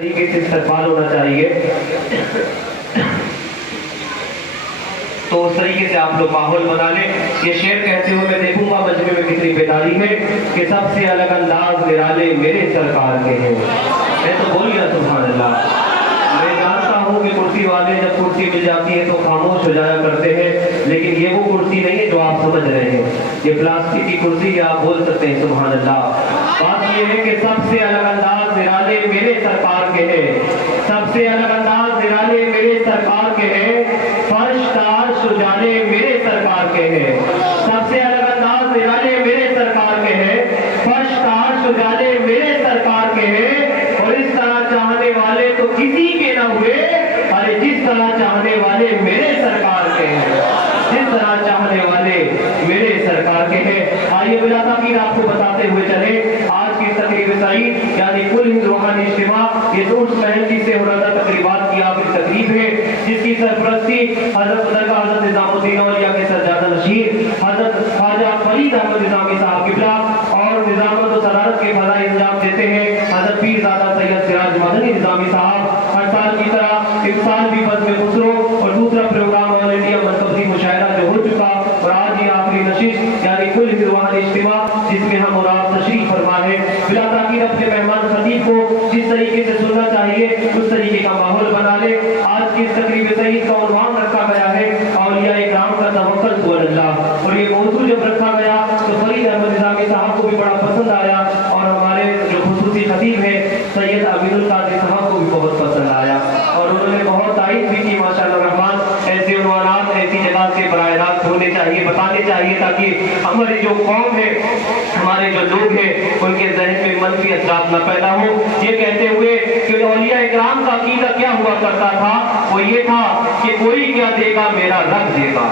طریقے سے استقبال ہونا چاہیے، تو اس طریقے سے آپ لوگ ماحول بنا لیں۔ یہ شعر کہتے ہوئے میں دیکھوں گا مجمع میں کتنی بیداری ہے کہ سب سے الگ انداز نرالے میرے سرکار کے ہیں۔ میں تو بول گیا سبحان اللہ۔ میں جانتا ہوں کہ کرسی والے جب کرسی مل جاتی ہے تو خاموش ہو جایا کرتے ہیں، لیکن یہ وہ کرسی نہیں ہے جو آپ سمجھ رہے ہیں، یہ پلاسٹک کی کرسی ہے، آپ بول سکتے ہیں سبحان اللہ۔ بات یہ ہے کہ سب سے الگ انداز نرالے میرے سرکار کے ہیں، سب سے الگ انداز نرالے میرے سرکار کے ہیں، فرش تاج سجالے میرے سرکار کے ہیں، سب سے الگ انداز نرالے میرے سرکار کے ہیں، فرش تاج سجالے میرے سرکار کے ہیں، اور اس طرح چاہنے والے تو کسی کے نہ ہوئے، ارے جس طرح چاہنے والے میرے سرکار کے ہیں، جس طرح چاہنے والے میرے سرکار کے ہیں۔ آئیے بلا تاخیر آپ کو بتاتے ہوئے چلے آج کی تقریب سعید یعنی کل ہند روحانی اجتماع، یہ دورس محنتی سے ہورادا تقریبات کی آخری تقریب ہے، جس کی سرپرستی حضرت درگاہ حضرت نظام الدین اولیاء کے سجادہ نشین حضرت خواجہ فرید احمد نظامی صاحب قبلہ اور نظامت و صدارت کے فضائی انجام دیتے ہیں حضرت پیر زادہ سید سراج مدنی نظامی صاحب۔ ہر سال کی طرح اس سال بھی بزم خسرو اور دوسرا پروگرام آل انڈیا مرکزی مشاعرہ جو ہو چکا، اور آج یہ آخری نشست یعنی کل ہند روحانی اجتماع جس میں ہم اور آپ تشریف فرما ہے۔ بلا تاخیر اپنے مہمان خطیب کو جس طریقے سے سننا چاہیے اس طریقے کا ماحول بنا لے۔ آج کی اس تقریب سعید کا عنوان رکھا گیا ہے اولیاء کرام کا توکل سبحان اللہ، اور یہ موضوع جب رکھا گیا تو فرید احمد نظامی صاحب کو بھی بڑا پسند آیا، اور ہمارے جو خصوصی خطیب ہیں سید امین القادری صاحب کو بھی بہت پسند آیا، اور انہوں نے بہت تعریف بھی کی ماشاءاللہ الرحمن۔ ایسے عنوانات ایسی جگہ سے براہ راست ہونے چاہیے، بتانے چاہیے، تاکہ ہماری جو قوم ہے، ہمارے جو لوگ ہیں، ان کے ذہن میں منفی اثرات نہ پیدا ہو۔ یہ کہتے ہوئے کہ اولیاء کرام کا عقیدہ کیا ہوا کرتا تھا، وہ یہ تھا کہ کوئی کیا دے گا میرا رب دے گا،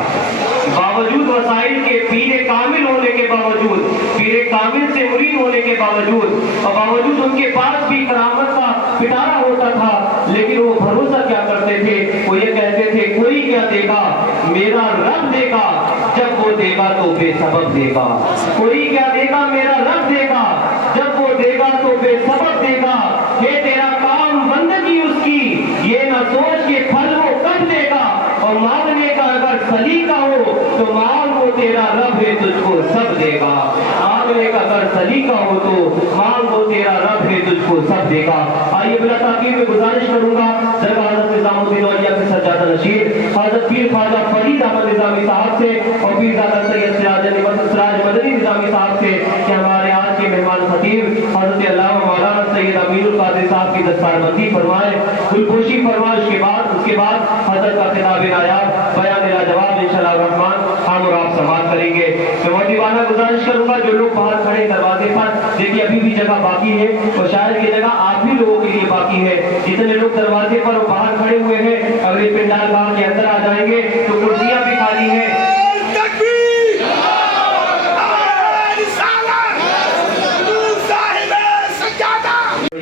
باوجود وسائل کے، پیر کامل ہونے کے باوجود، پیر کامل سے مرید ہونے کے باوجود، اور باوجود ان کے پاس بھی کرامت کا پٹارا ہوتا تھا، لیکن وہ بھروسہ کیا کرتے تھے، وہ یہ کہتے تھے کوئی کیا دے گا میرا رب دے گا، جب وہ دے گا تو بے سبب دے گا، کوئی کیا دے گا میرا رب دے گا، جب وہ دے گا تو بے سبب دے گا، یہ تیرا کام بندگی اس کی، یہ نہ سوچ کے پھل وہ کب دے گا، اور مانگنے کا اگر سلیقہ ہو تو مانگ وہ تیرا رب ہے تجھ کو سب دے گا، مانگنے کا اگر سلیقہ ہو تو مانگ وہ تیرا رب ہے تجھ کو سب دے گا۔ آئیے بلا تاخیر میں گزارش کروں گا درگاہ حضرت نظام الدین اولیاء کے سجادہ نشین حضرت پیر خواجہ فرید احمد نظامی صاحب سے اور پیر زادہ سید سراج مدنی نظامی صاحب سے کہ ہمارے آج کے مہمان خطیب حضرت علامہ مولانا سید امین القادری صاحب کی دستار بندی فرمائے، گلپوشی فرمائے، اس کے بعد حضرت کا خطاب نایاب بیان لاجواب انشاءاللہ الرحمن ہم اور آپ سماعت کریں گے۔ میں موجودانہ گزارش کروں گا جو لوگ باہر کھڑے دروازے پر، دیکھیے ابھی بھی جگہ باقی ہے، اور شاید یہ جگہ آپ بھی لوگوں کے لیے باقی ہے، جتنے لوگ دروازے پر اور باہر کھڑے ہوئے ہیں اگر یہ پنڈال گاہ کے اندر آ جائیں گے تو کرسیاں بھی خالی ہیں۔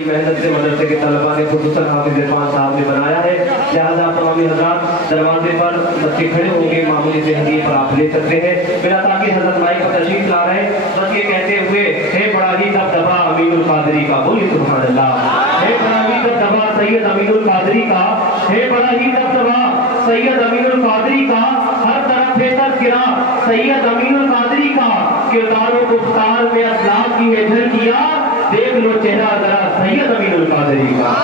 محنت سے مدرسے کے طلباء نے خصوصاً حافظ عرفان صاحب نے بنایا ہے، لہذا تمامی حضرات دروازے پر بچے کھڑے ہوں گے، معمولی سے ہدیے پر آپ لے سکتے ہیں۔ بلا تاکہ حضرت مائی پر تشریف لا رہے ہیں، بس یہ کہتے ہوئے ہے بڑا ہی دبدبا امین القادری کا، بولی سبحان اللہ، ہے بڑا ہی دبدبا سید امین القادری کا، ہے بڑا ہی دبدبا سید امین القادری کا، ہر طرف ہے تذکرہ سید امین القادری کا، کردار و گفتار میں اسلاف کی ہے جھلکیاں، دیکھ لو چہرہ ذرا سید امین القادری کا۔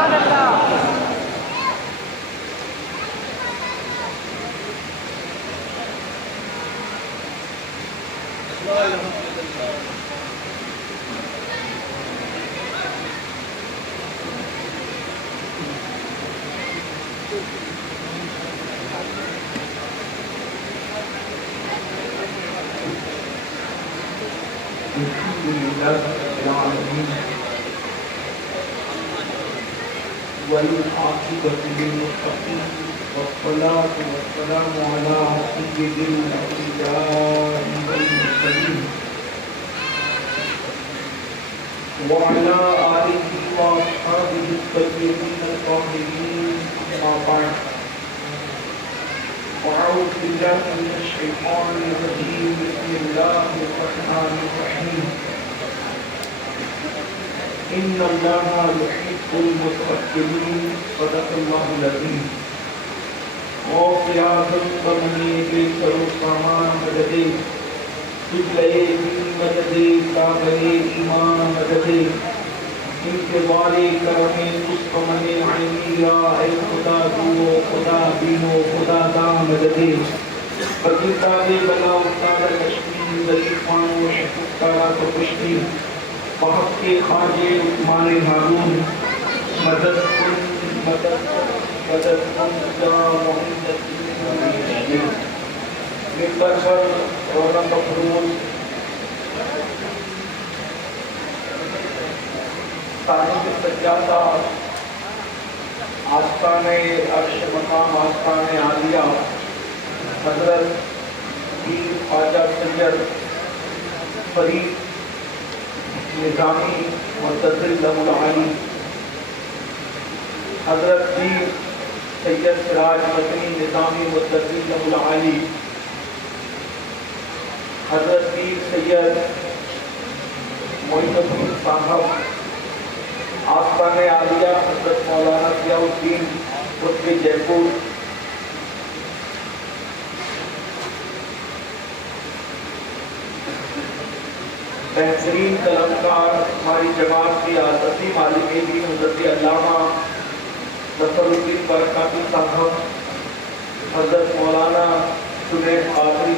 والعاقبة للمتقين والصلاة والسلام على سيد الأنبياء والمرسلين وعلى آله وأصحابه الطيبين الطاهرين، أما بعد، أعوذ بالله من الشيطان الرجيم، بسم الله الرحمن الرحيم، إن الله يحب المتفکرین صدق اللہ العظیم موقعات بمنی کے سرو سامان مددے قبلے مددے کعبے ایمان مددے انتظار کرم مستمن عینیا اے خدا دو خدا بینو خدا دا مددے بکتاب بلا استاد کشمیر ضعیفان و شکارا تو کشتی بحق کے خواجے عثمان ہارون مدد کن مدد مدد کن جا محمد ممبر پر رونق افروز صاحب سجادہ آستان عرش مقام آستان عالیہ حضرت پیر خواجہ سید فرید نظامی متصل لہ العالی حضرت پیر سید سراج مدنی نظامی متصل لہ العالی حضرت پیر سید معین الدین صاحب آستان عالیہ حضرت مولانا ضیاء الدین قطب جے پور بہترین قلمکار ہماری جماعت کی عظیم عالم دین حضرت علامہ ظفر الدین برکاتی صاحب حضرت مولانا جنید قادری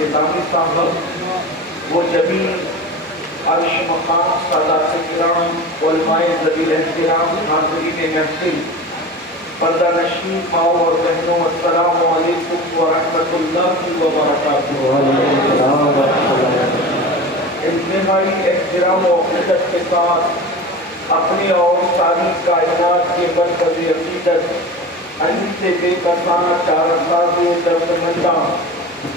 نظامی صاحب وہ جمیع عرش مقام سادات کرام علماء ذویل احترام حاضرین محفل پردہ نشین ماؤں اور بہنوں السلام علیکم ورحمۃ اللہ وبرکاتہ۔ انتہائی احترام و عقیدت کے ساتھ اپنے اور ساری کائنات کے مرکز عقیدت علی سے بے کساں چار انداز درد منداں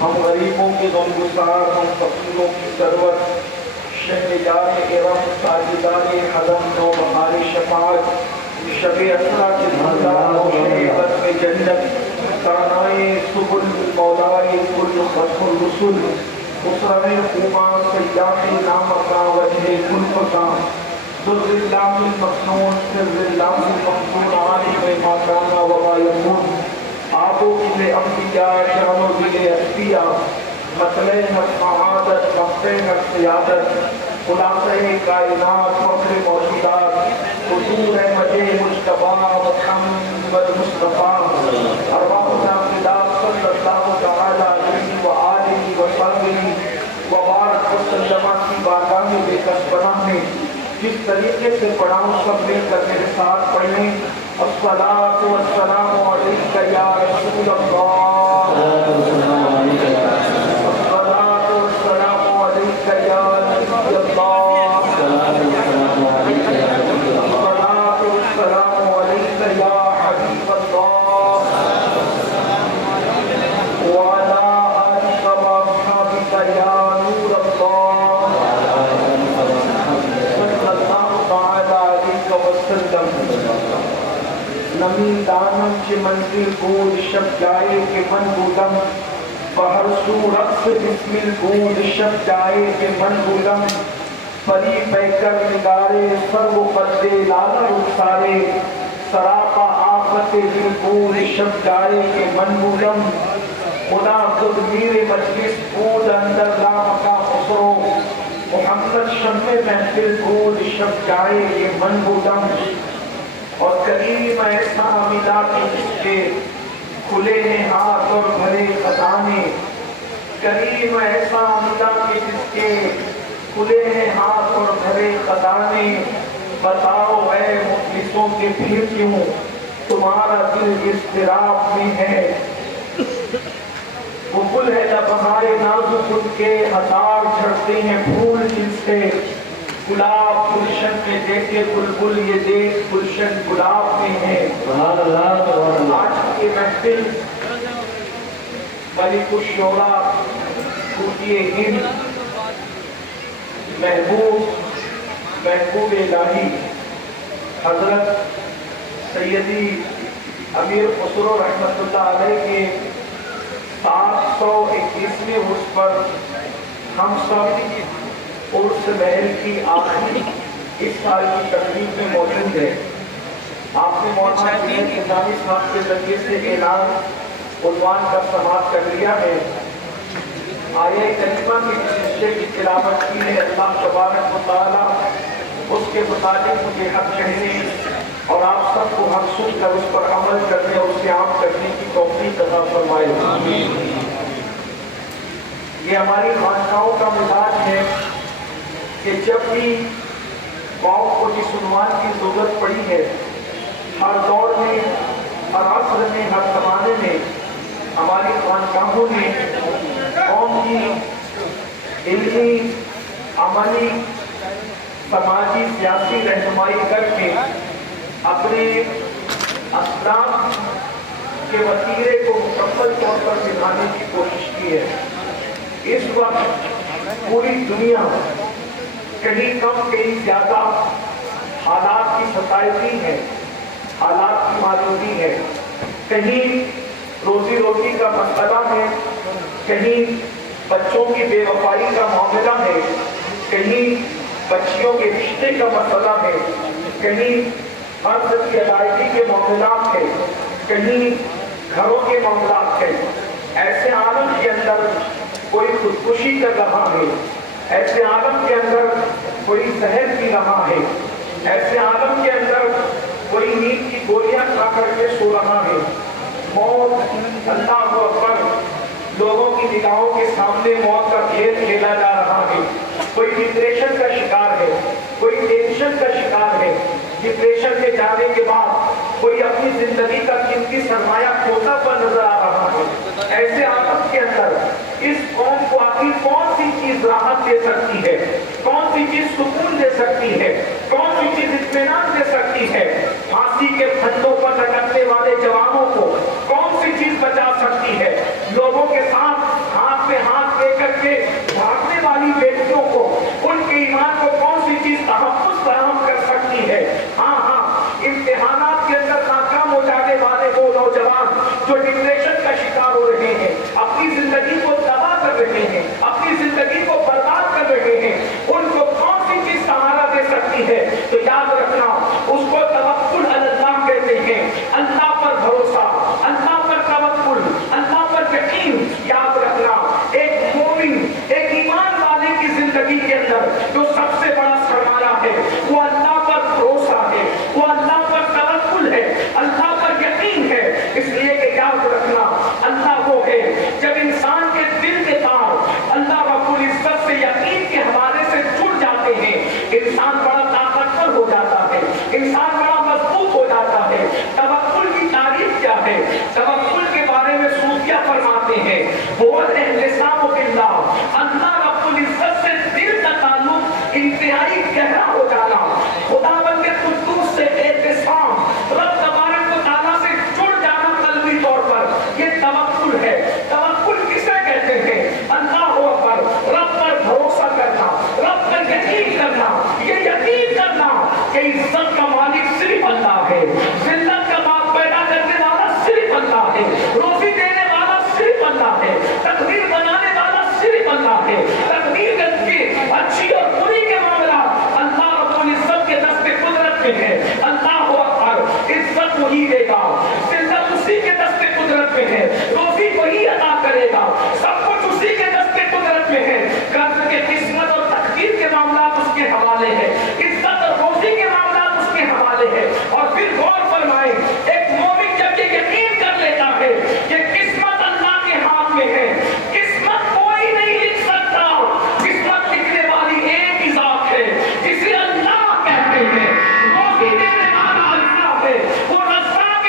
ہم غریبوں کے غمگسار ہم فقیروں کی ثروت شہریار ارم ساجدار حرم نو بہار شفاعت شب اسرا کے دھندار روشن بطن جنت تانائے سبل مولائے کل خلق الرسل خسرو خوباں سیاح نامکاں وجہ گلفکاں ذل اللہ المکنون سر اللہ المختون عالم ما کان وما یکون آب و دل انبیاء جان و دل اسفیاء مطلع حق معادت مقتع حق سیادت خلاصہ کائنات فخر موجودات حضور احمد مجتبیٰ محمد مصطفیٰ ارواحنا فدا صلی اللہ تعالی علیہ وآلہ وسلم وبارک وسلم کی بارگاہ میں بے کس پناہ میں جس طریقے سے پڑھاؤں سب مل کر میرے ساتھ پڑھیں الصلاۃ والسلام علیک یا رسول اللہ الصلاۃ والسلام علیک یا نبی اللہ الصلاۃ والسلام علیک یا حبیب اللہ وعلی آلک واصحابک یا نور اللہ صلی اللہ تعالی علیہ وسلم۔ نمی دانم چه منزل بود شب جائے کہ من بودم بہر سو رقص بسمل بود شب جائے کہ من بودم پری پیکر نگارے سر و قد لالا رخسارے سراپا آفت دل بود شب جائے کہ من بودم خدا خود میر مجلس بود اندر لامکا خسرو محمد شمع محفل بود شب جائے کہ من بودم اور کریم ایسا ملا جس کے کھلے ہیں ہاتھ اور بھرے خزانے کریم ایسا ملا جس کے کھلے ہیں ہاتھ اور بھرے خزانے بتاؤ اے مفلسوں کے پھر کیوں تمہارا دل اضطراب میں ہے وہ گل ہے لبہائے نازک ان کے ہزار جھڑتے ہیں پھول جن سے گلاب گلشن میں دیکھے بلبل یہ دیکھ گلشن گلاب میں ہے۔ آج کی محفل ملک الشعراء صوفی ہند محبوب الہی حضرت سیدی امیر خسرو رحمۃ اللہ علیہ کے 721ویں عرس پر ہم سب عرس محل کی آخری اس سال کی تقریب میں موجود ہے۔ आपने मौलाना जुनैद निज़ामी साहब के जरिए से ऐलान उन्वान का समाप्त कर लिया है। आया करीमा के हिस्से की तिलावत की है। अल्लाह तबारक व तआला उसके मुताबिक मुझे हक कहने और आप सबको हक सुनकर उस पर अमल करने और उसे आम करने की तौफीक अता फरमाए। ये हमारी खानकाहों का मिजाज है कि जब भी कौम को जिस उन्वान की जरूरत पड़ी है, हर दौर में, हर असर में, हर ज़माने में हमारी खानकाहों ने कौम की इल्मी, अमली, समाजी, सियासी रहनुमाई करके अपने असलाफ के वतीरे को मुकम्मल तौर पर निभाने की कोशिश की है। इस वक्त पूरी दुनिया कहीं कम कहीं ज्यादा हालात की सताइती है, हालात की मारूदी है। कहीं रोजी रोटी का मसला है, कहीं बच्चों की बेवफाई का मामला है, कहीं बच्चियों के रिश्ते का मसला है, कहीं कर्ज की अदायगी के मामलात है, कहीं घरों के मामलात है। ऐसे आलम के अंदर कोई खुदकुशी कर रहा है, ऐसे आलम के अंदर कोई जहर पी रहा है, ऐसे आलम के अंदर कोई नींद की गोलियां खा करके सो रहा है। मौत, अल्लाह अकबर, लोगों की निगाहों के सामने मौत का खेल खेला जा रहा है। कोई डिप्रेशन का शिकार है, कोई टेंशन का शिकार है। डिप्रेशन में जाने के बाद कोई अपनी जिंदगी का कीमती सरमाया खोता हुआ नजर आ रहा है। ऐसे आलम के अंदर इस कौम को आखिर कौन सी चीज राहत दे सकती है, कौन सी चीज सुकून दे सकती है, कौन सी चीज इत्मीनान दे सकती है? फांसी के फंदों पर लटकने वाले जवानों को कौन सी चीज बचा सकती है? लोगों के साथ हाथ में हाथ लेकर के भागने वाली बेटियों को, उनके ईमान को कौन सी चीज तहफ्फुज़ फराहम कर सकती है? हाँ हाँ, इम्तिहानात के अंदर नाकाम हो जाने वाले वो नौजवान जो डिप्रेशन का शिकार हो रहे हैं, अपनी जिंदगी को तबाह कर रहे हैं, अपनी जिंदगी को बर्बाद कर रहे हैं, उनको कौन सी चीज सहारा दे सकती है? तो याद रखना, उसको तवक्कुल अल्लाह कहते हैं। अल्लाह पर भरोसा, अल्लाह पर तवक्कुल, अल्लाह पर यकीन। याद रखना, एक मोमिन, एक ईमान वाले की जिंदगी के अंदर जो सबसे बड़ा सरमाया है वो अल्लाह पर भरोसा है, वो अल्लाह पर तवक्कुल है, अल्लाह पर यकीन है। इसलिए कि याद रखना, अल्लाह वो है जब इंसान के दिल के तार अल्लाह रब्बुल इज्जत से यकीन के हवाले से जुड़ जाते हैं, इंसान बड़ा ताकतवर हो जाता है, इंसान बड़ा मजबूत हो जाता है। तवक्कुल की तारीफ क्या है? तवक्कुल के बारे में सूफिया फरमाते हैं, वो एहतिसाम बिल्लाह, अल्लाह रब्बुल इज्जत से दिल का ताल्लुक इंतहाई गहरा हो जाना, खुदावंद कुद्दूस से एहतिसाम, रब तबारक व तआला से जुड़ जाना कल्बी तौर पर, ये तवक्कुल है। तवक्कुल किसे कहते हैं? अल्लाह अकबर, रब पर भरोसा करना, रब पर यकीन करना, ये यकीन करना कि इज्जत का मालिक सिर्फ अल्लाह है, जिल्लत का बाप पैदा करने वाला सिर्फ अल्लाह है, रोजी देने वाला सिर्फ अल्लाह है, तकदीर बनाने वाला सिर्फ अल्लाह है। तकदीर की अच्छी और बुरी के मामला अल्लाह रब्बुल इज्जत के दस्ते कुदरत में है। अल्लाह अकबर, इज्जत वही देगा, जिल्लत उसी के दस्ते कुदरत में है, रोजी वही अता करेगा, सब कुछ उसी के दस्ते कुदरत में है। कर्ज के किस्मत और तकदीर के मामला उसके हवाले है, इज्जत और रोजी के मामला उसके हवाले है। और फिर गौर फरमाए, एक मोमिन जब ये यकीन कर लेता है कि किस्मत अल्लाह के हाथ में है, किस्मत कोई नहीं लिख सकता, किस्मत लिखने वाली एक ही जात है जिसे अल्लाह कहते हैं। रोजी देने वाला अल्लाह है, वो रज़्ज़ाक़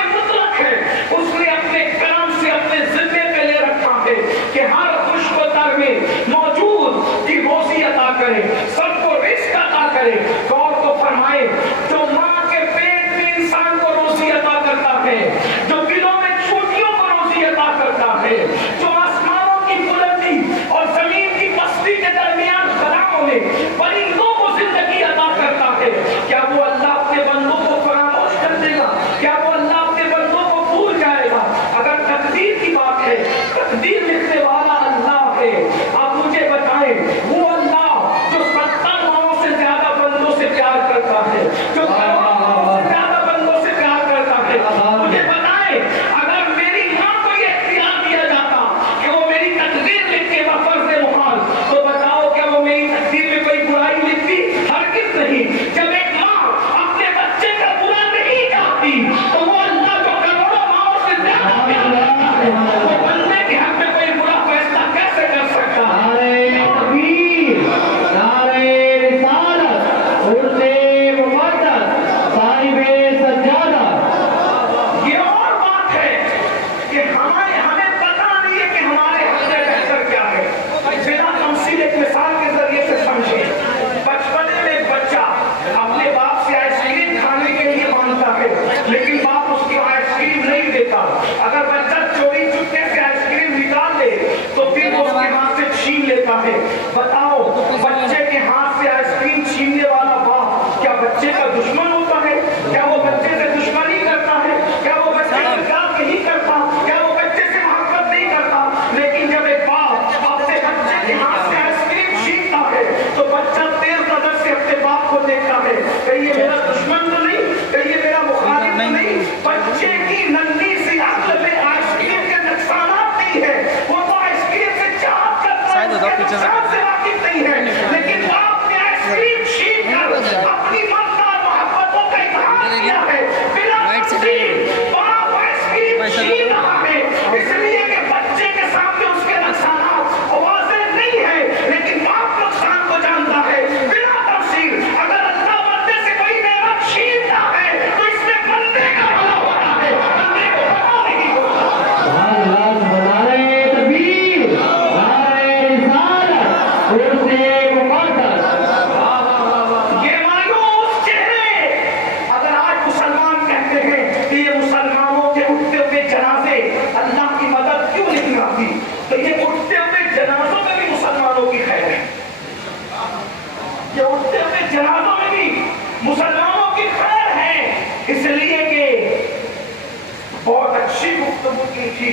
अच्छी गुफ्तगू की थी।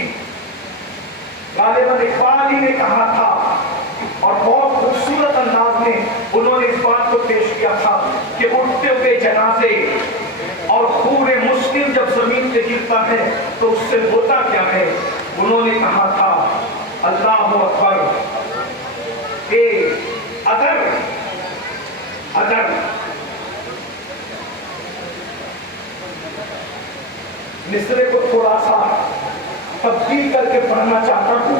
गालिबन इकबाल ही ने कहा था और बहुत खूबसूरत अंदाज में उन्होंने इस बात को पेश किया था कि उठते हुए जनाजे और खून मुस्लिम जब जमीन पे गिरता है तो उससे होता क्या है। उन्होंने कहा था अल्लाह अकबर, अगर मिसरे को थोड़ा सा तब्दील करके पढ़ना चाहता हूँ,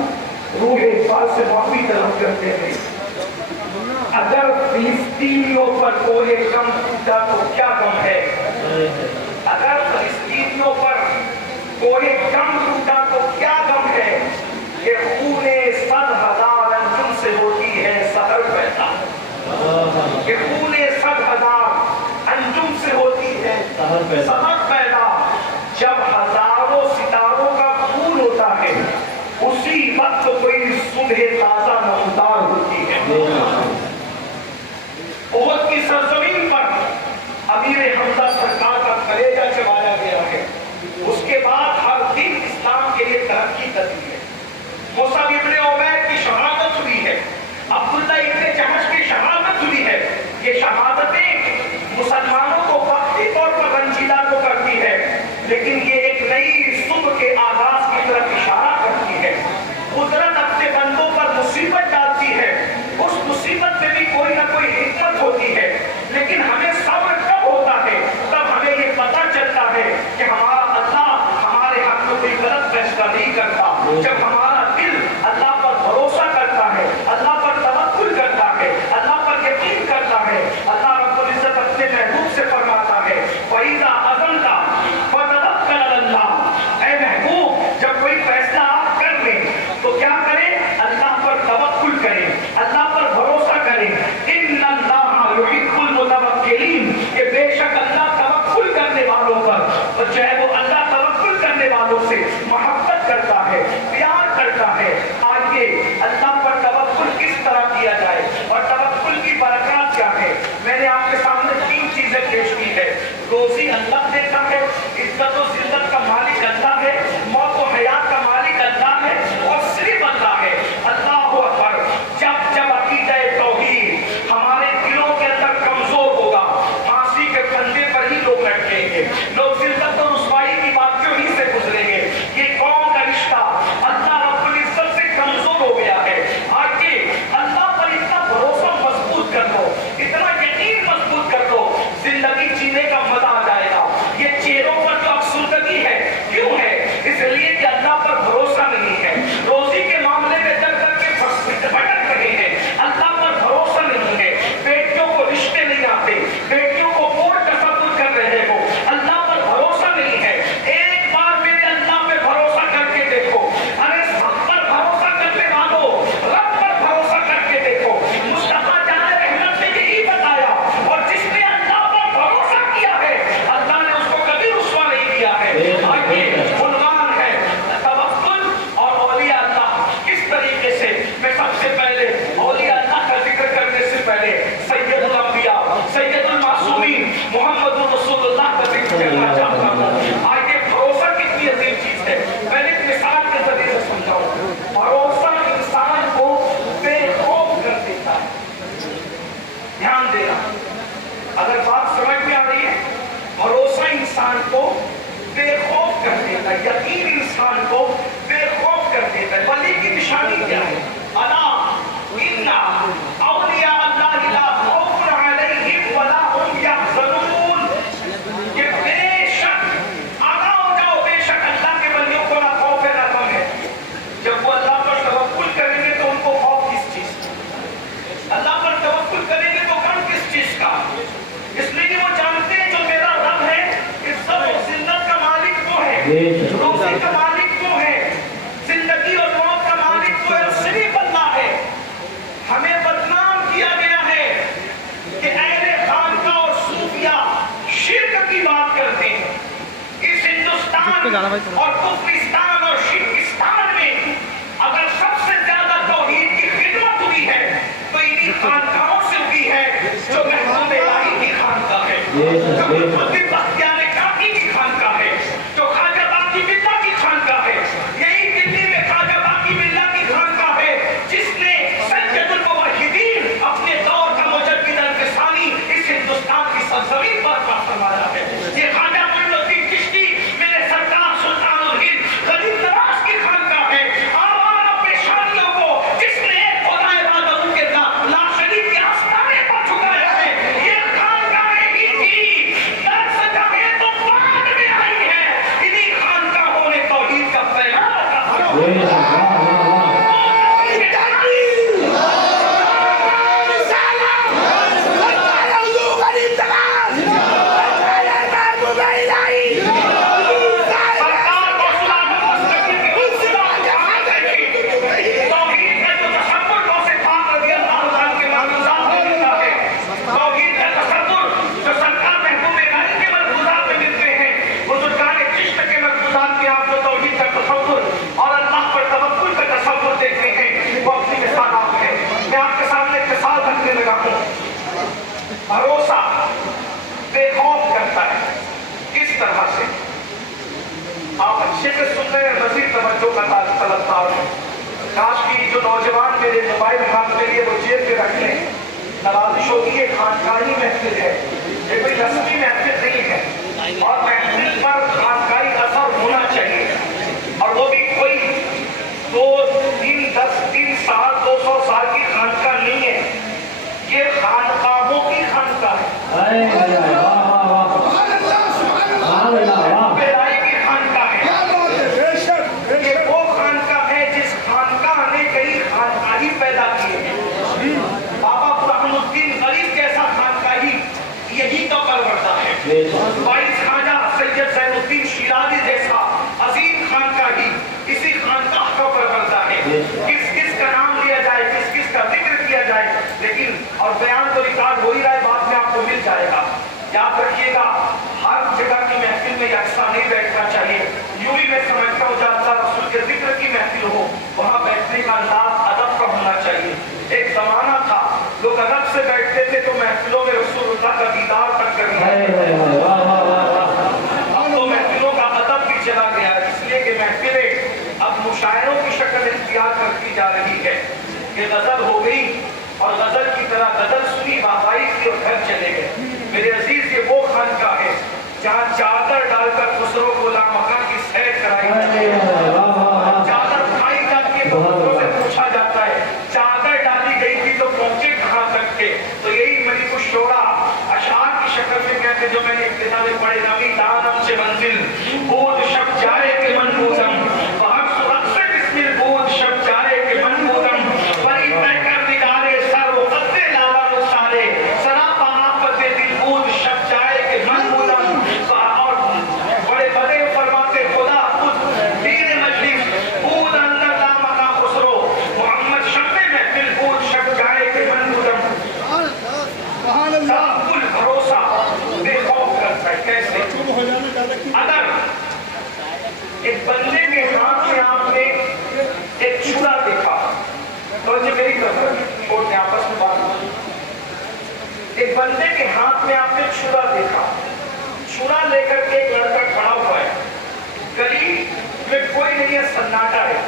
रूह इकबाल से माफी तलब करते हैं। अगर फिलिस्तीनियों पर कोहे गम टूटा तो क्या गम है, अगर फिलिस्तीनियों पर कोहे गम टूटा तो क्या गम है, ये खूने 100,000 अंजुम से होती है सहर पैदा, ये खूने 100,000 अंजुम से होती है सहर पैदा। जब हजारों सितारों का खून होता है उसी वक्त कोई सुबह ताजा नमदार होती है। ओहद की सरजमीन पर अमीर हमजा सरकार का कलेजा चबाया गया है। उसके बाद हर दिन इस्लाम के लिए तरक्की करती है। मुसअब इब्ने उमैर की शहादत हुई है, अब्दुल्ला इब्ने जहश की शहादत हुई है। ये शहादतें मुसलमानों को वक्ती तौर पर रंजीदा तो करती है, लेकिन ये एक नई सुबह के आगाज की तरफ इशारा करती है। कुदरत अपने बंदों पर मुसीबत डालती है, उस मुसीबत में भी कोई ना कोई हिकमत होती है, लेकिन हमें सब्र कब होता है, तब हमें ये पता चलता है कि हमारा अल्लाह हमारे हक में कोई गलत फैसला नहीं करता। जब हमारा दिल अल्लाह पर भरोसा करता है, अल्लाह पर तवक्कुल करता है, अल्लाह पर यकीन करता है, अल्लाह रब्बुल इज्जत अपने महबूब से फरमाता है वइज़ा अज़मता फतवक्कल अलल्लाह। ऐ महबूब, जब कोई फैसला आप कर लें तो क्या करें, अल्लाह पर तवक्कुल करें, अल्लाह पर भरोसा करें। इन्नल्लाह युहिब्बुल मुतवक्किलीन, कि बेशक अल्लाह तवक्कुल करने वालों पर, और चाहे वो अल्लाह तवक्कुल करने वालों से मोहब्बत करता है, प्यार करता है। आइए अल्लाह पर तवक्कुल किस तरह किया जाए और तवक्कुल की बरकत क्या है। मैंने आपके सामने 3 चीजें पेश की है। रोजी अल्लाह देता है, इज्जत और जिल्लत का मालिक अल्लाह है, मौत और हयात का मालिक अल्लाह है, और सिर्फ अल्लाह है। अल्लाह अकबर। जब जब अकीदा तौहीद हमारे दिलों के अंदर कमजोर होगा, फांसी के फंदे पर ही लोग लटकेंगे, लोग जिल्लत और रुसवाई की बातों ही से गुजरेंगे। ये कौम का रिश्ता अल्लाह रब्बुल इज्जत से कमजोर हो गया है। आगे अल्लाह पर इतना भरोसा मजबूत कर दो, इतना यकीन मजबूत कर दो, जिंदगी जीने का मजा आ जाएगा। ये चेहरों पर जो अफसुर्दगी है, क्यों है? इसलिए कि अल्लाह पर भरोसा नहीं है। रोजी के मामले में दर दर के भटक रहे हैं, अल्लाह पर भरोसा नहीं है। बेटियों को रिश्ते नहीं आते, बेटियों को बोर्ड तसव्वुर कर रहे हो, अल्लाह पर भरोसा नहीं है। एक बार मेरे अल्लाह पे भरोसा करके देखो। अरे सब पर भरोसा करने वालों, रब पर भरोसा करके देखो। मुस्तफा जाने रहमत ने यही बताया, और जिसने अल्लाह पर भरोसा किया है अल्लाह ने उसको कभी रुस्वा नहीं किया है। आगे उन्वान है तवक्कुल और औलिया अल्लाह किस तरीके से। मैं सबसे पहले औलिया अल्लाह का जिक्र करने से पहले सैयदुल अंबिया, सैयदुल मासूमीन मोहम्मद रसूलुल्लाह का जिक्र करना चाहता हूँ। आगे भरोसा कितनी अजीम चीज है, मैंने एक मिसाल के जरिए से समझाऊं। भरोसा इंसान को बेखौफ कर देता है। ध्यान देना, अगर बात समझ में आ रही है, भरोसा इंसान को बेखौफ कर देता है, यकीन इंसान को बेखौफ कर देता है। वली की निशानी क्या है? अला इन्ना औलिया अल्लाह ला खौफुन अलैहिम वला हुम यहज़नून, कि बेशक आगा हो जाओ, बेशक अल्लाह के वलियों को ना खौफ है ना गम है। जब वो अल्लाह पर तवक्कुल करेंगे तो उनको खौफ किस चीज का? अल्लाह पर तवक्कुल करेंगे तो गम किस चीज का? इसलिए वो जानते हैं जो मेरा रब है, इज्जत और जिल्लत का मालिक वो है, रोज़ी का मालिक वो है, जिंदगी और मौत का मालिक वो है, सिर्फ अल्लाह है। हमें बदनाम किया गया है कि अहले खानका और सूफिया शिर्क की बात करते हैं। इस हिंदुस्तान और कुफ्रिस्तान और शिर्किस्तान में अगर सबसे ज्यादा तौहीद की खिदमत हुई है तो इन्हीं खानकाओं से हुई है, जो महबूब इलाही की खानका है, जो कुतुबुद्दीन बख्तियार काकी की खानका है, जो ख्वाजा बाकी बिल्ला की खानका भरोसा बेखौफ करता है। किस तरह से? आप अच्छे से सुन रहे हैं, मजीद तवज्जो का तलबदार है। काश की जो नौजवान मेरे मोबाइल हाथ में लिए वो जेब पे रख लें। नवाजिश होगी, ये खानकाही महफिल है, ये कोई रस्मी महफिल नहीं है, और महफिल पर खानकाही असर होना चाहिए, और वो भी कोई 2, 3, 10, 3 साल 200 साल की खानका नहीं है, ये खानकाहों की खानका है, बेदाई की खानका है। ये वो खानका है जिस खानका ने कई खानकाही पैदा किए हैं। बाबा बुरहानुद्दीन गरीब जैसा खानकाही यही तो परवरदा है। 22 खाजा सैयद ज़ैनुद्दीन शिराज़ी जैसा अजीम खानकाही इसी खानका का परवरदा है। किस किस का नाम लिया जाए, किस किस का जिक्र किया जाए, लेकिन और बयान तो रिकॉर्ड हो ही रहा है, बाद में आपको मिल जाएगा। याद रखिएगा, हर जगह की महफिल में यकसा नहीं बैठना चाहिए। यूं भी मैं समझता हूँ जब रसूल के जिक्र की महफिल हो वहाँ बैठने का अंदाज अदब का होना चाहिए। एक जमाना था लोग अदब से बैठते थे तो महफिलों में रसूलुल्लाह का दीदार तक कर लिया। अब तो महफिलों का अदब भी चला गया है, इसलिए कि महफिलें अब मुशायरों की शक्ल इख्तियार करती जा रही है। ये गजल हो गई और गजल की तरह गजल सुनी, बाबाई की और घर चले गए। मेरे अजीज, ये वो खानका है जहाँ चादर डालकर खुसरो को लामका की सैर कराई, चादर उठाई जाती है तो खुसरो से पूछा जाता है चादर डाली गई थी तो पहुंचे कहाँ तक थे। तो यही मलिकुश शोरा अशार की शक्ल में कहते, जो मैंने इब्तिदा में पढ़े, नमी दानम से मंजिल बूद शब जाए के मन बूदम, वहाँ सुरत से बिस्मिल बूद शब जाए के मन बूदम, परी तय कर दिदारे सर वो कत्ते लाला रुसारे सरापा आफत दिल बूद शब जाए के मन बूदम। और बड़े बड़े फरमाते खुदा खुद दीन मजलिस बूद अंदर दामका खुसरो मोहम्मद शम्मे महफिल बूद शब जाए के मन बूदम। कुल भरोसा बेखौफ करता है। कैसे? अगर एक बंदे के हाथ में आपने एक छुरा देखा, तो ये मेरी तरफ छोड़ के आपस में बात, एक बंदे के हाथ में आपने छुरा देखा, छुरा लेकर के एक लड़का खड़ा हुआ है, गली में कोई नहीं है, सन्नाटा है,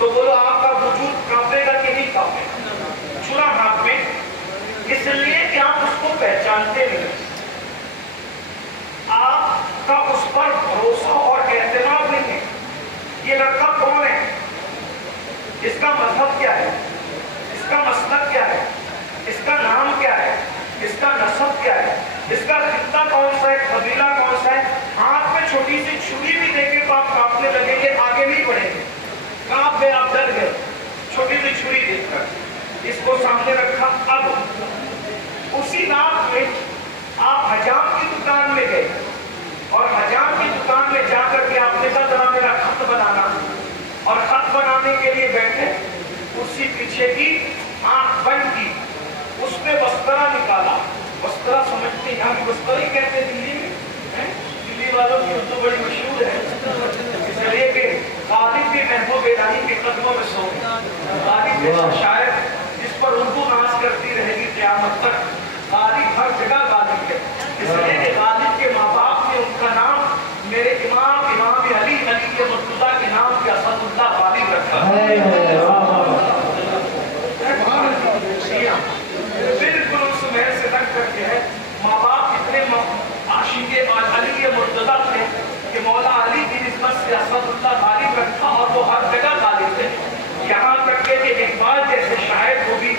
तो बोलो आपका वजूद कांपेगा कि नहीं कांपेगा? छुरा हाथ में, इसलिए कि आप उसको पहचानते नहीं, आपका उस पर भरोसा और एहतराम नहीं है। ये लड़का कौन है, इसका मजहब क्या है, इसका मसलक क्या है, इसका नाम क्या है, इसका नसब क्या है, इसका खित्ता कौन सा है, कबीला कौन सा है। हाथ में छोटी सी छुरी भी देखे तो आप कांपने लगेंगे, आगे नहीं बढ़ेंगे, कांप गए, आप डर गए छोटी सी छुरी देखकर। इसको सामने रखा, अब उसी रात में आप हजाम की दुकान में गए और हजाम की दुकान में जाकर के आपने कहा जरा मेरा खत बनाना, और खत बनाने के लिए बैठे, उसी पीछे की आंख बंद की, उसने बस्तरा निकाला। बस्तरा समझते यहाँ की बस्तरा ही कहते हैं दिल्ली में, दिल्ली वालों की उर्दू बड़ी मशहूर है, इसलिए कि गालिब भी महबूब इलाही के कदमों में सो, गालिब जैसा शायर जिस पर उर्दू नाज करती रहेगी क़यामत तक। गालिब हर जगह गालिब है, इसलिए कि गालिब के माँ बाप ने उनका नाम मेरे इमाम अली के मुर्तज़ा के नाम पे असदुल्लाह गालिब रखा। बिल्कुल उस महल से लग करके है। माँ बाप इतने आशिक़े अली के मुर्तज़ा थे कि मौला अली की निस्बत से असदुल्लाह गालिब रखा, और वो हर जगह गालिब थे। यहाँ तक के इकबाल जैसे शायर को भी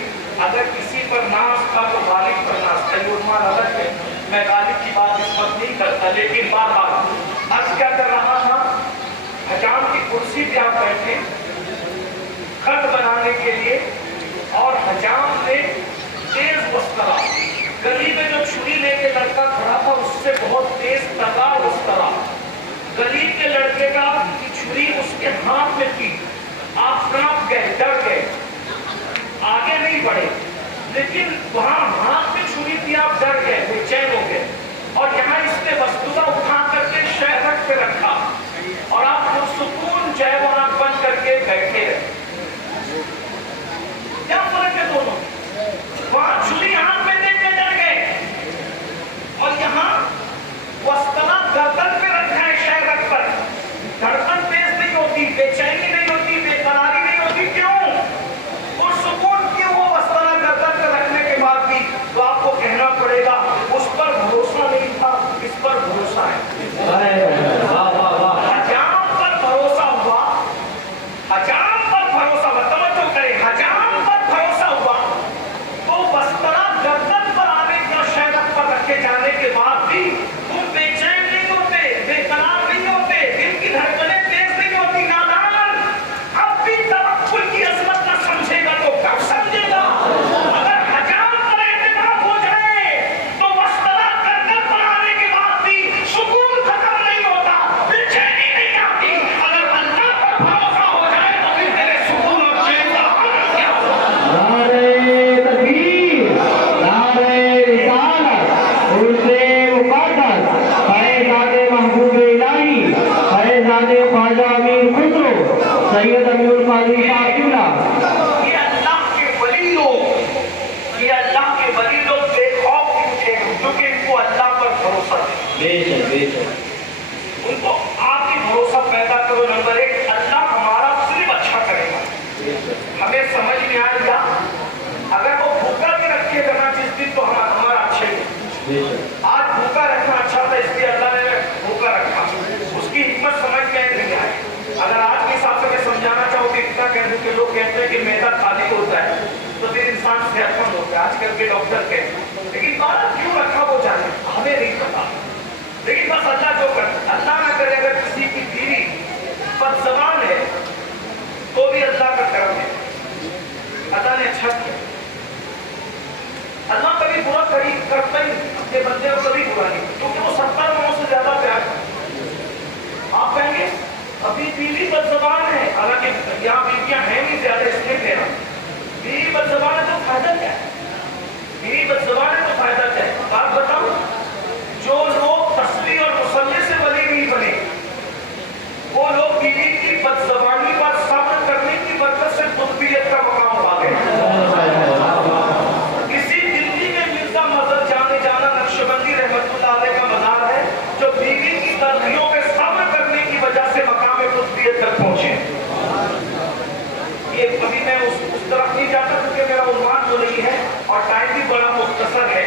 अगर किसी पर नाज था तो गालिब पर नाज था। ये उन्मान अलग है, मैं गालिब की बात इस वक्त नहीं करता, लेकिन बार-बार अर्ज क्या कर रहा था, हजाम की कुर्सी पे आप बैठे, उससे बहुत तेज तलवार उस तरह गरीब के लड़के का की छुरी उसके हाथ में थी। आप कांप गए, डर गए, आगे नहीं बढ़े, लेकिन वहां हाथ में छुरी थी, आप डर गए, बेचैन हो गए, और यहाँ इसने वस्तुता उठा करके शहरक पे रखा और आप सुकून जो है वो आंख बंद करके बैठे रहे। क्या फर्क है दोनों? वहां छुरी हाथ में देख के डर गए और यहाँ वस्तुता गर्दन पे रखा है शहरक पर। धड़कन तेज नहीं होती, बेचैनी नहीं होती, बेकरारी नहीं होती, क्यों? और सुकून क्यों? वो वस्तुता गर्दन पे रखने के बाद भी तो आपको कहना पड़ेगा उस पर भरोसा नहीं था, इस पर भरोसा है। हजाम पर भरोसा हुआ, हजाम पर भरोसा हुआ, तवज्जो करें, हजाम पर भरोसा हुआ तो वस्तुता गर्दन पर आने के शहरक पर रखे जाने के बाद भी तुम बेचैन नहीं होते, बेकरार नहीं होते, दिल की धड़कनें तेज नहीं होती। नादान अब भी तवक्कुल की अजमत न समझेगा तो कब समझेगा? अगर हजाम पर एतमाद हो जाए तो वस्तुता गर्दन पर आने के बाद भी सुकून खत्म नहीं होता, बेचैनी नहीं आती। अगर अल्लाह पर भरोसा हो जाए तो फिर तेरे सुकून और चैन का हाल क्या होगा? नारे तकबीर, नारे रिसालत, उर्से मुक़द्दस, फैज़ादे महबूब इलाही, फैज़ादे ख्वाजा अमीर खुसरो, सैयद अमीरुल क़ादी क़ासिमला। ये अल्लाह के वली लोग, ये अल्लाह के वली लोग बेखौफ उठे क्योंकि इनको अल्लाह पर भरोसा है। बेशक बेशक। उनको आप ही भरोसा पैदा करो। नंबर एक, अल्लाह हमारा सिर्फ अच्छा करेगा। हमें समझ में आ गया, अगर वो भूखा भी रखिएगा ना जिस दिन तो हमारा अच्छा ही है। आज भूखा रखना अच्छा था इसलिए अल्लाह ने भूखा रखा, उसकी हिकमत समझ में नहीं आई। अगर आज के हिसाब से मैं समझाना चाहूँ तो इतना कह दूं कि लोग कहते हैं कि मैदा खाली होता है तो फिर इंसान सेहतमंद होता है, आजकल के डॉक्टर कहते हैं, लेकिन बात क्यों रखा वो जाने, हमें नहीं पता। लेकिन बस अल्लाह जो करता, अल्लाह ना करे अगर किसी की बीवी बदज़बान है तो भी अल्लाह का करम है, अल्लाह ने अच्छा किया। अल्लाह कभी बुरा करता ही अपने बंदे को कभी बुरा नहीं, क्योंकि वो 70 माओं से ज्यादा प्यार करता। आप कहेंगे अभी बीवी बदज़बान है, हालांकि यहाँ बीवियां हैं नहीं ज्यादा, इसलिए कह रहा हूं बीवी बदज़बान है तो फायदा क्या है? बीवी बदज़बान है तो फायदा क्या है? बात बताओ, जो लोग तस्बीह और मुसल्ले से वली नहीं बने वो लोग बीवी की बदज़बानी पर सब्र करने की बरकत से कुतुबियत का मकाम पा गए। किसी दिल्ली में मिर्जा मदद जाने जाना नक्शबंदी रहमतुल्लाह अलैह का मज़ार है जो बीवी की तलखियों पे सब्र करने की वजह से मकाम कुतुबियत तक पहुंचे। ये कभी मैं उस तरफ नहीं जाता क्योंकि मेरा उन्वान तो नहीं है और टाइम भी बड़ा मुख्तसर है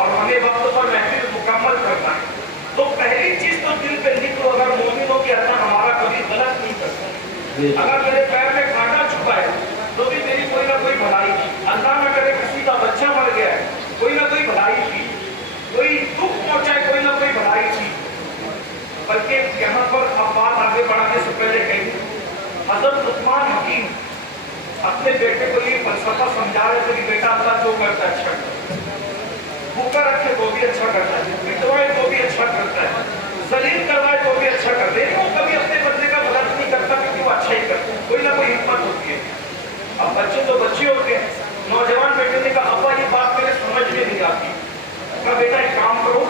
और हमें वक्त पर महफिल मुकम्मल करना है। तो पहली चीज तो दिल पे लिख लो, अगर मोमिन हो कि अल्लाह हमारा कभी गलत नहीं करता। अगर मेरे पैर में कांटा छुपा है तो भी मेरी कोई ना कोई भलाई की, अल्लाह न करे किसी का बच्चा मर गया है कोई ना कोई भलाई की, कोई दुख पहुंचा है कोई ना कोई भलाई की। बल्कि यहाँ पर अब बात आगे बढ़ाने से पहले कही, हज़रत लुक़मान हकीम अपने बेटे को ये फलसफा समझा रहे थे कि बेटा अल्लाह जो करता है अच्छा करता है, भूखा रखे तो भी अच्छा करता है, मिटवाए तो भी अच्छा करता है, जलील करवाए तो भी अच्छा करता है। वो कभी अपने बंदे का गलत नहीं करता क्योंकि वो अच्छा ही करता है, कोई ना कोई हिम्मत होती है। अब बच्चे तो बच्चे होते हैं, नौजवान बेटे ने कहा अब्बा ये बात मेरे समझ में नहीं आती। कहा बेटा एक काम करो,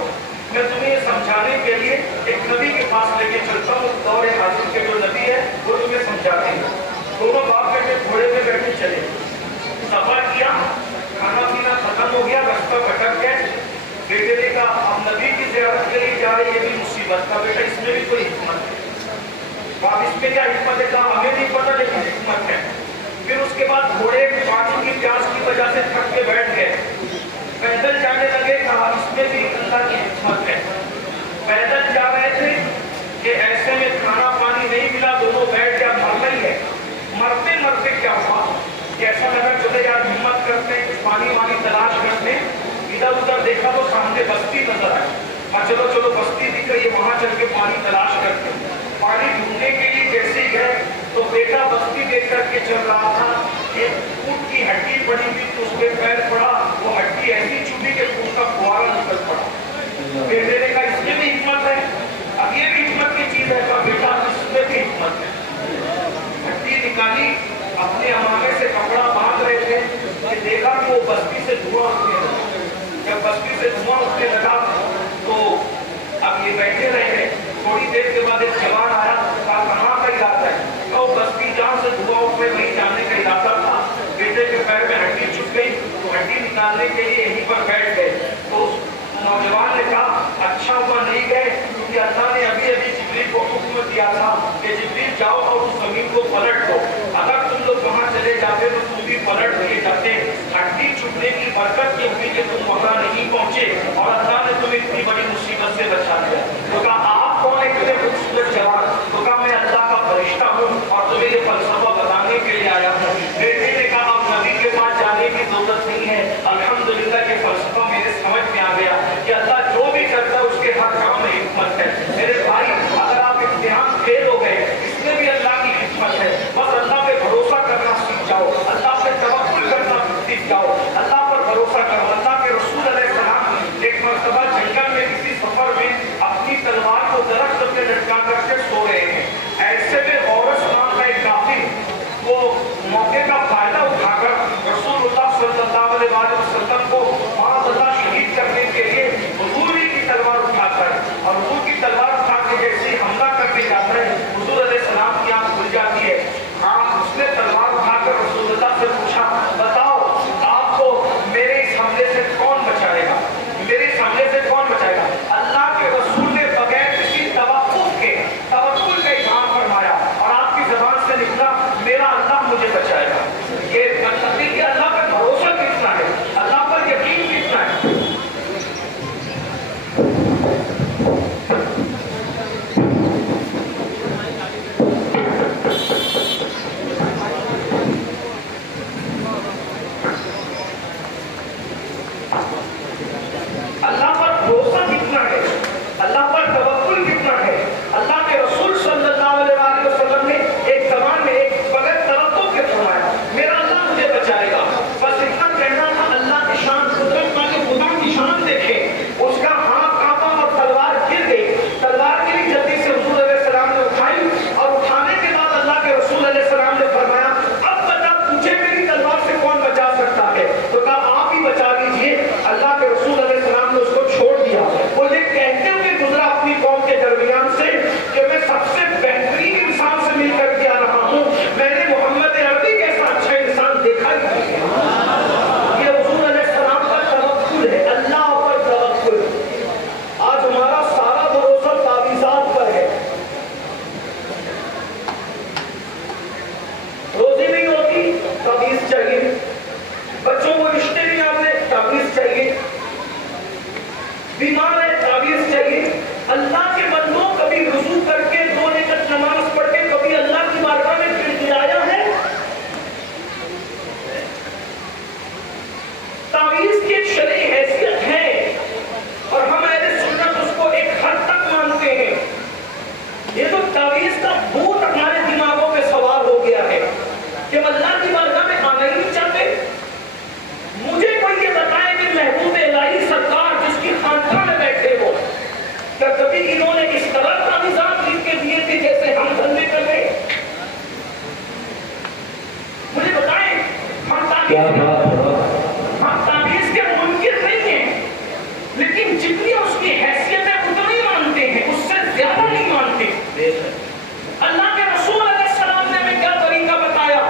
मैं तुम्हें ये समझाने के लिए एक नबी के पास लेके चलता हूँ, दौरे हाजिर के जो नबी है वो तुम्हें समझाते हैं। दोनों बाप बेटे घोड़े पे बैठे चले, सफर किया, खाना पीना खत्म हो गया, रास्ता भटक गए। बेटे ने कहा अब नबी की ज़ियारत के लिए जा रहे, ये भी मुसीबत का बेटा, इसमें भी कोई हिकमत है। अब इसमें क्या हिकमत है? कहा हमें नहीं पता लेकिन हिकमत है। फिर उसके बाद घोड़े पानी की प्यास की वजह से थक के बैठ गए, पैदल जाने लगे। कहा इसमें भी अल्लाह की हिकमत है। पैदल जा रहे थे कि ऐसे में खाना पानी नहीं मिला, दोनों बैठ गया, मरना ही है। मरते मरते क्या हुआ कि ऐसा लगा चले यार हिम्मत करते हैं, पानी वानी तलाश करते हैं। इधर उधर देखा तो सामने बस्ती नजर आई, और चलो चलो बस्ती दिख रही है, वहां चल के पानी तलाश करते हैं। पानी ढूंढने के लिए जैसे ही गए तो बेटा बस्ती देख करके चल रहा था, एक ऊंट की हड्डी पड़ी हुई तो उस पर पैर पड़ा, वो हड्डी ऐसी चुभी कि खून का फुहारा निकल पड़ा। बेटे ने के बाद एक जवान आया, कहा कहाँ का इलाका है? तो बस्ती जहाँ से धुआं उठे वहीं जाने का इरादा था। बेटे के पैर में हड्डी छुप गई, तो हड्डी निकालने के लिए यहीं पर बैठ गए। तो नौजवान ने कहा अच्छा हुआ नहीं गए, क्योंकि अल्लाह ने अभी अभी जिब्रील को हुक्म दिया था कि जिब्रील जाओ और उस जमीन को पलट दो। अगर तुम लोग वहां चले जाते तो तुम भी पलट दिए जाते। हड्डी छुपने की बरकत ये हुई कि तुम वहां नहीं पहुंचे और अल्लाह ने तुम्हें इतनी बड़ी मुसीबत से बचा लिया। तो कहा आप कौन इतने खूबसूरत जवान? तो कहा मैं अल्लाह का फरिश्ता हूँ और तुम्हें ये फलसफा बताने के लिए आया हूँ। बेटे ने कहा अब नबी के पास जाने की जरूरत नहीं है, अल्हम्दुलिल्लाह के फलसफा मेरे समझ में आ गया कि अल्लाह जो भी करता है उसके हर काम में हिकमत है। मेरे भाई अगर आप इम्तिहान फेल हो गए, इसमें भी अल्लाह की हिकमत है। बस अल्लाह पे भरोसा करना सीख जाओ, अल्लाह पे तवक्कुल करना सीख जाओ, अल्लाह पर भरोसा करो। अल्लाह के रसूल अलैहिस्सलाम एक मर्तबा जंगल में किसी सफर में अपनी तलवार को दरख्त पे लटका करके सो रहे हैं। ऐसे में औरस नाम का एक काफिर वो मौके का फायदा उठाकर रसूलुल्लाह सल्लल्लाहु अलैहि वसल्लम को माअल्लाह शहीद करने के लिए हुजूर की तलवार उठाकर और हुजूर की तलवार उठा के जैसे हमला करके जाता है, हुजूर अलैहिस्सलाम की आंख खुल जाती है। उसने तलवार उठाकर रसूलुल्लाह से पूछा बताओ आपको मेरे इस हमले से कौन बचाएगा? मेरे इस हमले से कौन बचाएगा? अल्लाह के रसूल ने बगैर किसी तवक्कुल का इज़हार फरमाया और आपकी ज़बान से निकला मेरा अल्लाह मुझे बचाएगा। ये मतलब कि अल्लाह पर भरोसा कितना है, अल्लाह पर यकीन कितना है। अल्लाह पर भरोसा कितना है, अल्लाह पर तवक्कुल कितना है। अल्लाह के रसूल सल्लल्लाहु अलैहि वसल्लम ने एक ज़बान में एक बगैर तरक्को के फरमाया मेरा अल्लाह मुझे बचाएगा। बस इतना कहना था। अल्लाह की शान कुदरत वाले खुदा की शान देखे, उसका हाथ कांपा और तलवार गिर गई। तलवार गिरी, जल्दी से हुजूर अलैहिस्सलाम ने उठाई और उठाने के बाद अल्लाह के रसूल अलैहिस्सलाम ने फरमाया अब बता पूछे मेरी तलवार से कौन बचा सकता है? तो कहा आप ही बचा लीजिए। अल्लाह के रसूल अलैहिस्सलाम ने उसको छोड़ दिया। वो ये कहते हुए गुजरा अपनी कौम के दरमियान से कि मैं सबसे बेहतरीन इंसान से मिलकर के आ रहा हूँ, मैंने मोहम्मद अरबी जैसा अच्छा इंसान देखा ही नहीं है। ये हुजूर अलैहिस्सलाम का तवक्कुल है, अल्लाह पर तवक्कुल। आज हमारा सारा भरोसा तावीज़ात पर है। रोजी नहीं होती, तावीज़ चाहिए। बच्चों को रिश्ते नहीं आते, तावीज़ चाहिए। बीमार है, तावीज़ चाहिए। अल्लाह के बंदों कभी रुजू करके 2 रकात नमाज पढ़ के कभी अल्लाह की बारगाह में गिड़गिड़ाया है? तावीज़ की एक शरई हैसियत है और हम अहले सुन्नत उसको एक हद तक मानते हैं। ये तो तावीज़ का भूत हमारे दिमागों पे सवार हो गया है कि हम अल्लाह की बारगाह में आना ही नहीं चाहते। मुझे कोई ये बताए कि महबूब इलाही सरकार जिसकी खानकाह में बैठे हो, क्या कभी इन्होंने इस तरह तावीज़ात लिख के दिए थे जैसे हम धंधे कर रहे? मुझे बताएं। हम तावीज़ के मुनकिर नहीं हैं, लेकिन जितनी उसकी हैसियत है उतनी मानते हैं, उससे ज्यादा नहीं मानते। अल्लाह के रसूल अलैहिस्सलाम ने हमें क्या तरीका बताया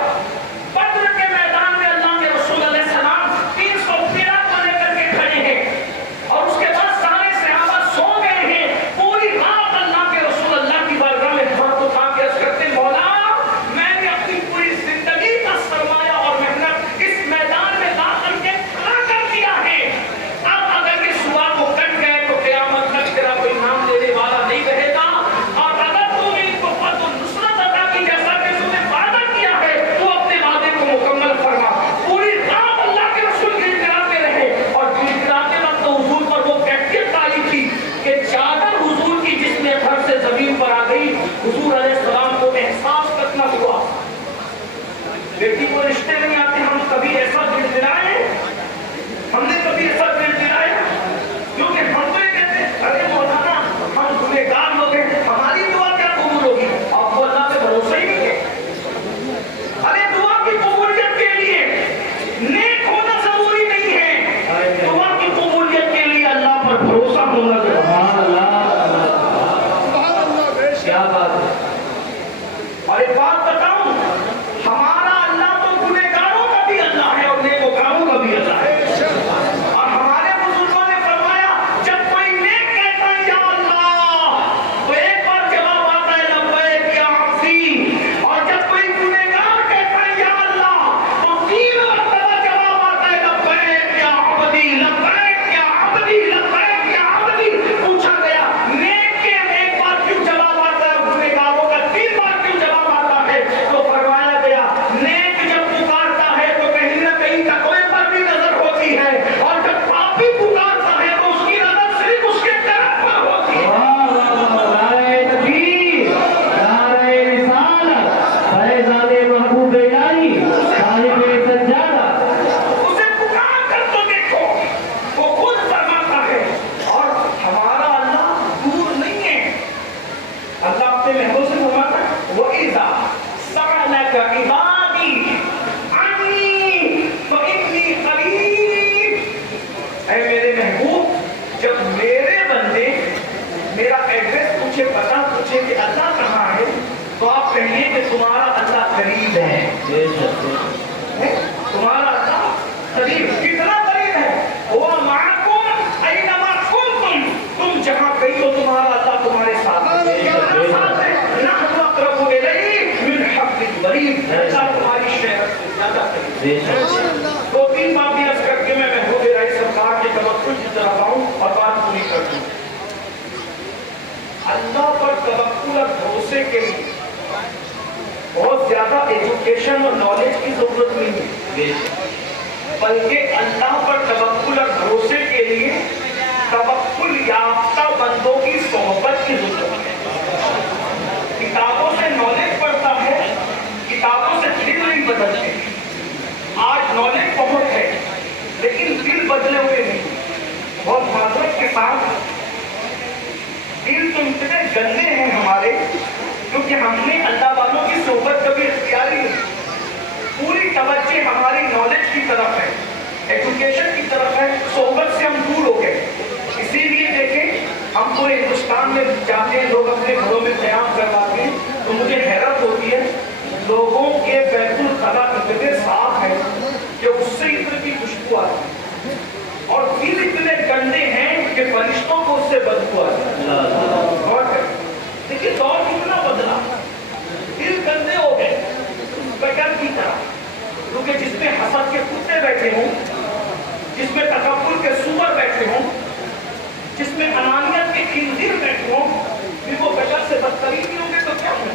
क्या बात है। और एक बात बताऊं, हमारा अल्लाह तो गुनहगारों का भी अल्लाह है और नेकोकारों का भी अल्लाह है। और हमारे बुजुर्गों ने फरमाया, जब कोई नेक कहता है या अल्लाह, तो एक बार जवाब आता है लब्बैक या अब्दी। और जब कोई गुनहगार कहता है या अल्लाह, तो 3 मरतबा जवाब आता है लब्बैक या अब्दी, लब्बैक या अब्दी, लब्बैक या अब्दी। पूछा गया नेक के एक बार क्यों जवाब आता है, गुनहगारों का 3 बार क्यों जवाब आता है? तो फरमाया गया नेक जब पुकारता है तो कहीं ना कहीं तकवे पर भी नजर होती है, और जब पापी पुकारता है तो उसकी नजर सिर्फ उसके तरफ पर होती है। वाह वाह वाह, नारे तकबीर, नारे रिसालत, फैज़ाने महबूब इलाही, साहिबे सज्जादा। उसे पुकार कर तो देखो, वो खुद फरमाता है। और हमारा अल्लाह दूर नहीं है। अल्लाह अपने महबूब से फरमाता है वइज़ा सअलक इबादी अन्नी फइन्नी करीब। ऐ मेरे महबूब, जब मेरे बंदे मेरा एड्रेस पूछे, पता पूछे कि अल्लाह कहाँ है, तो आप कहिए कि तुम्हारा अल्लाह करीब है। तुम्हारा अल्लाह करीब, कितना करीब है? हुवा माअकुम ऐनमा कुंतुम, तुम जहाँ गई हो तुम्हारा अल्लाह तुम्हारे साथ है। नहनु अक़रबु इलैहि मिन हब्लिल वरीद, अल्लाह तुम्हारी शहरत से ज्यादा करीब है। 2-3 बात अर्ज करके मैं महबूब इलाही सरकार के तवक्कुल की तरफ आऊं और बात पूरी कर दूं। अल्लाह पर तवक्कुल और भरोसे के लिए बहुत ज्यादा एजुकेशन और नॉलेज की जरूरत नहीं है, बल्कि अल्लाह पर तवक्कुल और भरोसे के लिए तवक्कुल याफ्ता बंदों की सोहबत की जरूरत है। किताबों से नॉलेज बढ़ता है, किताबों से दिल नहीं बदलते। आज नॉलेज बहुत है लेकिन दिल बदले हुए नहीं। बहुत माजरत के साथ दिल तो इतने गंदे हैं हमारे, क्योंकि हमने अल्लाह वालों की सोहबत कभी इख्तियार ही नहीं। पूरी तवज्जो हमारी नॉलेज की तरफ है, एजुकेशन की तरफ है, सोहबत से हम दूर हो गए। इसीलिए देखें, हम पूरे हिंदुस्तान में जाते हैं, लोग अपने घरों में क़याम करवाते हैं, तो मुझे हैरत होती है, लोगों के बैतुल खला इतने साफ है कि उससे इतनी खुशबू आती है, और दिल इतने गंदे हैं कि फरिश्तों को उससे बदबू आती है। देखिए दौर कितना बदला, दिल गंदे हो गए गटर की तरह, क्योंकि जिसमें हसद के कुत्ते बैठे हों, जिसमें तकब्बुर के सूअर बैठे हों, जिसमें अनानियत के खिंजीर बैठे हों, फिर वो गटर से बदतरीन भी होंगे तो क्या होगा?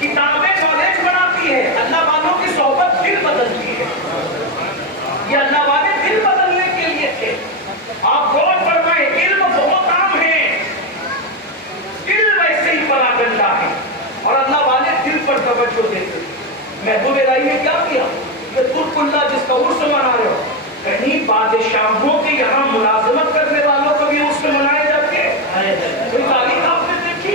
किताबें नॉलेज बढ़ाती है, अल्लाह वालों की सोहबत दिल बदलती है। ये अल्लाह वाले दिल बदलने के लिए थे। आप गौर फरमाएं, इल्म बहुत आम है, दिल वैसे ही परागंदा है, और अल्लाह वाले दिल पर तवज्जो देते। महबूब इलाही ने क्या किया? ये तुर्कुल्ला जिसका उर्स मना रहे हो, कहीं बादशाहों के यहाँ मुलाजमत करने वालों को भी उर्स मनाए जाते हैं। कोई तारीख आपने देखी?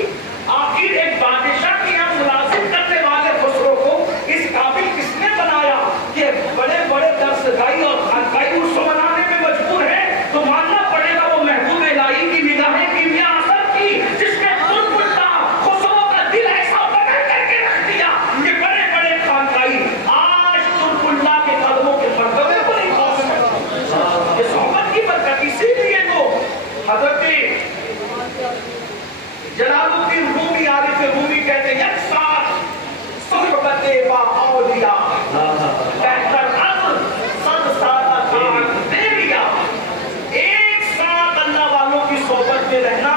आखिर एक बादशाह के यहाँ मुलाजिम करने वाले खुसरो को इस काबिल किसने बनाया कि बड़े बड़े दरसगाही और खानकाही उर्स मनाने में मजबूर है? तो मानना पड़ेगा वो महबूब इलाही की निगाहें किमिया असर की, जिसने तुर्कुल्ला खुसरो का दिल ऐसा बदल करके रख दिया कि बड़े बड़े खानकाही आज तुर्कुल्ला के कदमों के मर्तबे को नहीं पहुंच सकते। ये सोहबत की बरकत। इसीलिए तो हजरत जलालुद्दीन रूमी आरिफ रूमी कहते हैं, एक साथ सोहबत बा औलिया बेहतर अज़ सद सादा कान दे दिया। एक साथ अल्लाह वालों की सोहबत में रहना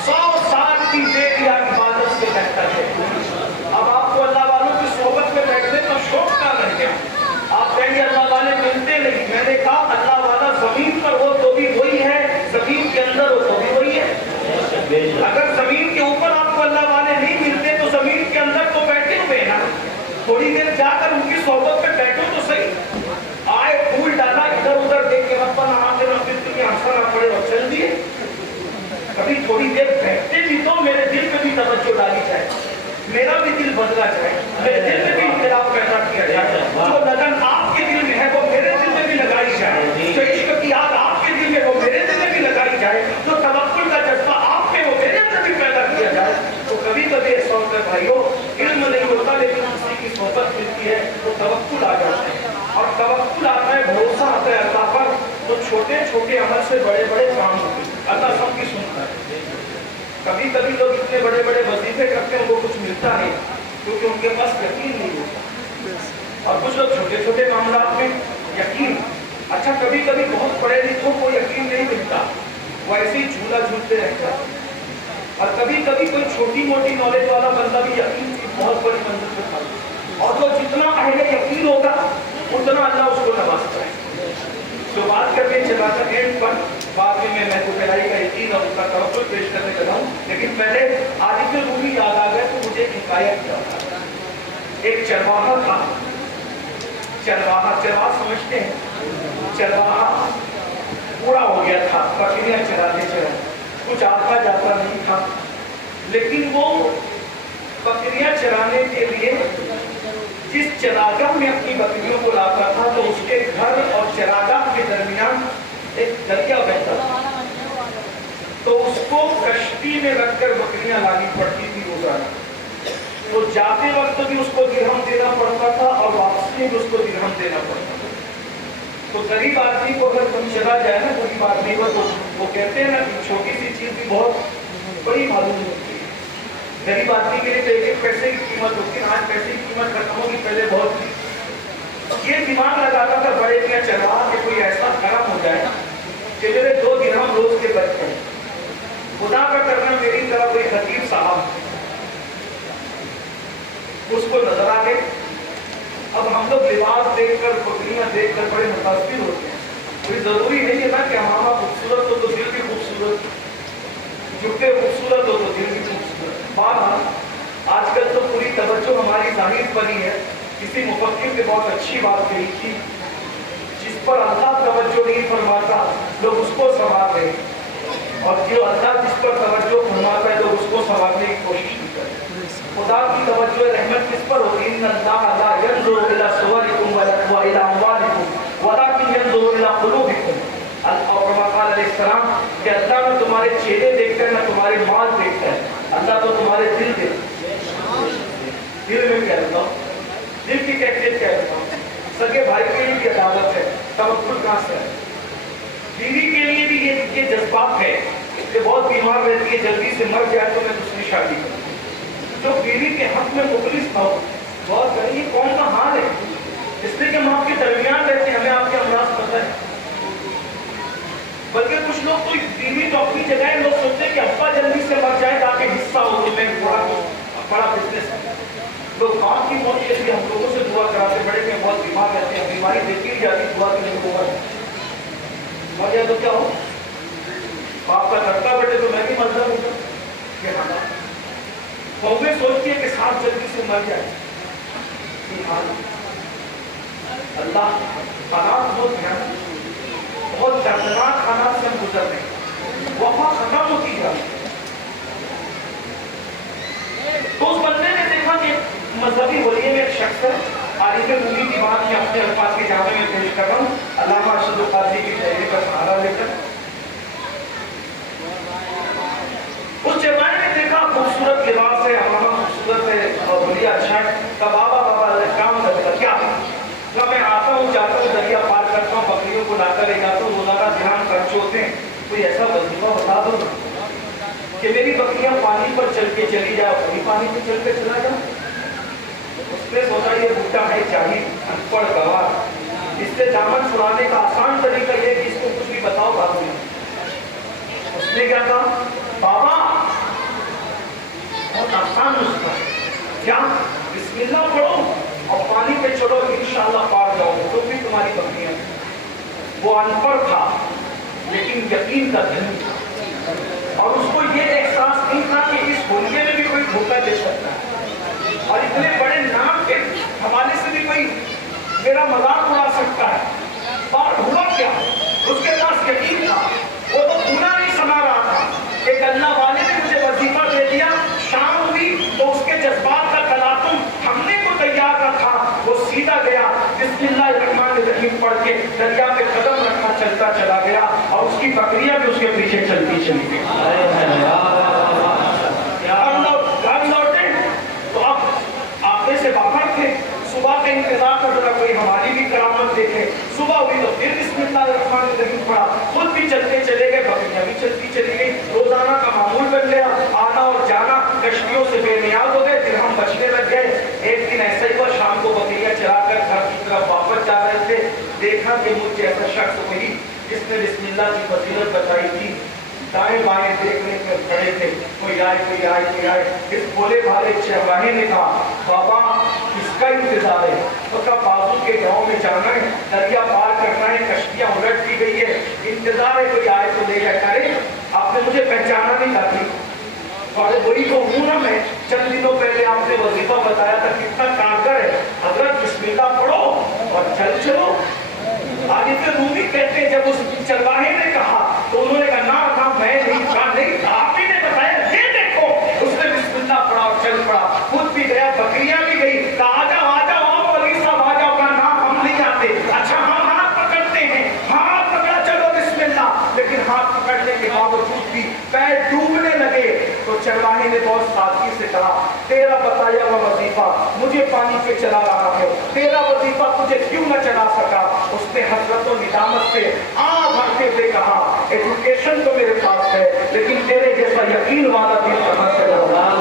100 साल की देरिया इबादत से बेहतर है। अब आपको अल्लाह वालों की सोहबत में बैठने का शौक ना रह गया, आप कहेंगे अल्लाह वाले मिलते नहीं। मैंने कहा अल्लाह वाला जमीन पर हो तो भी वही है, जमीन के अंदर हो तो भी वही है। अगर जमीन के ऊपर आपको अल्लाह वाले नहीं मिलते तो जमीन के अंदर तो बैठे हुए ना, थोड़ी देर जाकर उनकी सोहबत में बैठो तो सही। आए फूल डाला, इधर उधर देख के रब्बना आतिना फिद दुनिया हसना पड़े और चल दिए। कभी थोड़ी देर बैठते भी तो मेरे दिल पे भी तवज्जो डाली जाए, मेरा भी दिल बदला जाए, मेरे दिल में भी इख्तिलाफ पैदा किया जाए। जो लगन आपके दिल में है वो मेरे दिल में भी लगाई जाए, जो इश्क की आग आपके दिल में वो मेरे दिल में भी लगाई जाए, जो तवक्कुल का जज्बा आप में वो मेरे अंदर भी पैदा किया जाए। तो कभी भाइयों, इल्म नहीं होता लेकिन किसी की सोहबत मिलती है तो तवक्कुल आ जाता है, और तवक्कुल आता है, भरोसा आता है अल्लाह पर, तो छोटे छोटे अमल से बड़े बड़े काम होते हैं, अल्लाह सबकी सुनता है। कभी कभी लोग इतने बड़े बड़े वजीफे करते हैं, उनको कुछ मिलता नहीं क्योंकि उनके पास यकीन नहीं होता, और कुछ लोग छोटे छोटे मामला में यकीन, अच्छा कभी कभी बहुत पढ़े लिखों को यकीन नहीं मिलता, वो ऐसे ही झूला झूलते रहता है, और कभी कभी कोई छोटी मोटी नॉलेज वाला बंदा भी यकीन की बहुत बड़ी मंजिल पे पहुंचता, और तो जितना अहले यकीन होगा उतना अल्लाह उसको नवाजता है। जो बात करने चला था एंड पर, बाद में मैं तो पहलाई का यकीन और उसका तवक्कुल पेश करने चला हूँ, लेकिन पहले आरिफ रूमी याद आ गया तो मुझे एक हिकायत याद आ गया। एक चरवाहा था, चरवाहा समझते हैं, चरवाहा पूरा हो गया था, बकरियां चराते चराते, कुछ आता जाता नहीं था, लेकिन वो बकरियां चराने के लिए जिस चरागाह में अपनी बकरियों को लाता था तो उसके घर और चरागाह के दरमियान एक दरिया बहता था, तो उसको कश्ती में रखकर बकरियां लानी पड़ती थी रोजाना, तो जाते वक्त भी उसको दिरहम देना पड़ता था और वापसी में उसको दिरहम देना पड़ता था। तो गरीब आदमी को अगर तुम चला जाए ना, गरीब आदमी को, तो वो कहते हैं ना कि छोटी सी चीज भी बहुत बड़ी मालूम होती है। गरीब आदमी के लिए तो एक एक पैसे की कीमत होती है, आज पैसे की कीमत खत्म होगी, पहले बहुत थी। ये दिमाग लगाता था बड़े क्या चला कि कोई ऐसा कर्म हो जाए कि मेरे 2 दिरहम रोज के बच गए, खुदा का करना मेरी तरह कोई खतीब साहब उसको नजर आ गए। अब हम लोग लिबास देखकर, बकरियां देखकर बड़े मुतासिर होते हैं, कोई जरूरी नहीं है ना कि हमारा खूबसूरत हो तो दिल भी खूबसूरत, जुटे खूबसूरत हो तो दिल भी खूबसूरत। बात आजकल तो पूरी तवज्जो हमारी जाहिर पर ही है। किसी मुफक्किर ने बहुत अच्छी बात कही थी, जिस पर अल्लाह तवज्जो नहीं फरमाता लोग उसको संवार रहे, और जो अल्लाह जिस पर तवज्जो फरमाता है लोग उसको संवारने की कोशिश नहीं करते। खुदा की तवज्जो रहमत किस पर होती है? इन्नल्लाह ला यंजुरु इला सुवरिकुम व इला अमवालिकुम वलाकिन यंजुरु इला कुलूबिकुम। और कमा क़ाल अलैहिस्सलाम कि अल्लाह ने तुम्हारे चेहरे देखता है ना तुम्हारे माल देखता है, अल्लाह तो तुम्हारे दिल देखता है। दिल में क्या रहता है, दिल की कैफियत क्या रहता है। सगे भाई के लिए भी अदालत है, तवक्कुल कहाँ से है। बीवी के लिए भी ये जज्बात है कि बहुत बीमार रहती है, जल्दी से मर जाए तो मैं दूसरी शादी करूँ। जो बीवी के हक में मुखलिस था, बहुत करिए कौन सा हाल है, इसलिए कि हम आपके दरमियान रहते हैं, हमें आपके अमराज पता है। बल्कि कुछ लोग तो बीवी तो अपनी जगह, लोग सोचते हैं कि अब्बा जल्दी से मर जाए ताकि हिस्सा हो, तो मैं बड़ा बिजनेस है। लोग बाप की मौत के लिए हम लोगों से दुआ कराते, बड़े में बहुत बीमार रहते हैं, बीमारी देखी नहीं जाती, दुआ के लिए होगा मर जाए तो क्या हो, बाप का करता बेटे तो मैं भी मर जाऊंगा, ये हालात कौमें सोचती है कि साथ जल्दी से मर जाए। अल्लाह हालात बहुत भयानक, बहुत दर्दनाक हालात से हम गुजर रहे हैं, वफा खत्म होती है। तो उस बंदे ने देखा कि मजहबी वलिये में एक शख्स है, आरिफ रूमी की बात मैं अपने अल्फाज के जामे में पेश कर रहा हूँ, अल्लामा अरशद काजी की तहरीर का सहारा लेकर। उस जमाने में देखा खूबसूरत लिबास है, हमारा खूबसूरत है और बढ़िया अच्छा है, तब बाबा काम करता क्या, जब मैं आता हूँ जाता हूँ दरिया पार करता हूँ, बकरियों को लाकर ले जाता हूँ, रोजाना ध्यान खर्च होते हैं, कोई ऐसा वजीफा बता दो कि मेरी बकरियां पानी पर चल के चली जाए, वही पानी पर चल के चला जाओ। उसने सोचा ये बूटा है चाहिए अनपढ़ गवार, इससे दामन छुड़ाने का आसान तरीका ये कि इसको कुछ भी बताओ बाबू। उसने क्या कहा, बाबा बहुत आसान नुस्खा है, क्या बिस्मिल्लाह पढ़ो और पानी पे चलो, इंशाअल्लाह पार जाओगे, तो भी तुम्हारी बकरियां। वो अनपढ़ था लेकिन यकीन का धनी था, और उसको ये एहसास नहीं था कि इस होलिये में भी कोई धोखा दे सकता है, और इतने बड़े नाम के हवाले से भी कोई मेरा मजाक उड़ा सकता है। बात हुआ क्या, उसके पास यकीन था, वो तो पूरा नहीं समा रहा था। एक अल्लाह वाले ने मुझे वजीफा दे दिया, शाम हुई तो उसके जज्बात का तलातुम हमने को तैयार रखा, वो सीधा गया बिस्मिल्लाहिर्रहमानिर्रहीम पढ़ के दरिया पे कदम रखा, चलता चला गया, और उसकी बकरियां भी उसके पीछे चलती चली गई। घर लौटे جس نے بسم اللہ کی فضیلت بتائی تھی، دائیں بائیں دیکھنے میں کھڑے تھے، کوئی آئے کوئی آئے کوئی آئے۔ اس بولے بھالے چرواہے نے کہا بابا کس کا انتظار ہے؟ وہ کہا بابو کے گاؤں میں جانا ہے، دریا پار کرنا ہے، کشتیاں الٹ دی گئی ہے، انتظار ہے کوئی آئے تو لے جائے۔ ارے آپ نے مجھے پہچانا نہیں تھا؟ اور وہی تو ہوں نا میں، چند دنوں پہلے آپ نے وظیفہ بتایا تھا کتنا کارگر ہے، حضرت بسم اللہ پڑھو اور چل چلو۔ عارف رومی کہتے ہیں جب اس چرواہے نے کہا تو انہوں نے کہا نہ میں نہیں کہا نہیں، آپ ہی نے بتایا، یہ دیکھو اس نے بسم اللہ پڑھا اور چل پڑا، خود بھی گیا، بکریاں بھی گئی، کہا آ جاؤ آؤ علی صاحب آ جاؤ، کہا نہ ہم نہیں جاتے۔ اچھا ہم ہاتھ پکڑتے ہیں، ہاتھ پکڑا چلو بسم اللہ، لیکن ہاتھ پکڑنے کے باوجود بھی پیر ڈوبنے لگے تو چرواہے نے بہت سادگی سے کہا تیرا بتایا ہوا وظیفہ مجھے پانی پہ چلا رہا ہے، تیرا وظیفہ تجھے کیوں نہ چلا سکا؟ اس نے حسرت و ندامت سے آہ بھرتے ہوئے کہا ایجوکیشن تو میرے پاس ہے لیکن تیرے جیسا یقین والا دل کہاں سے لاؤ، کہاں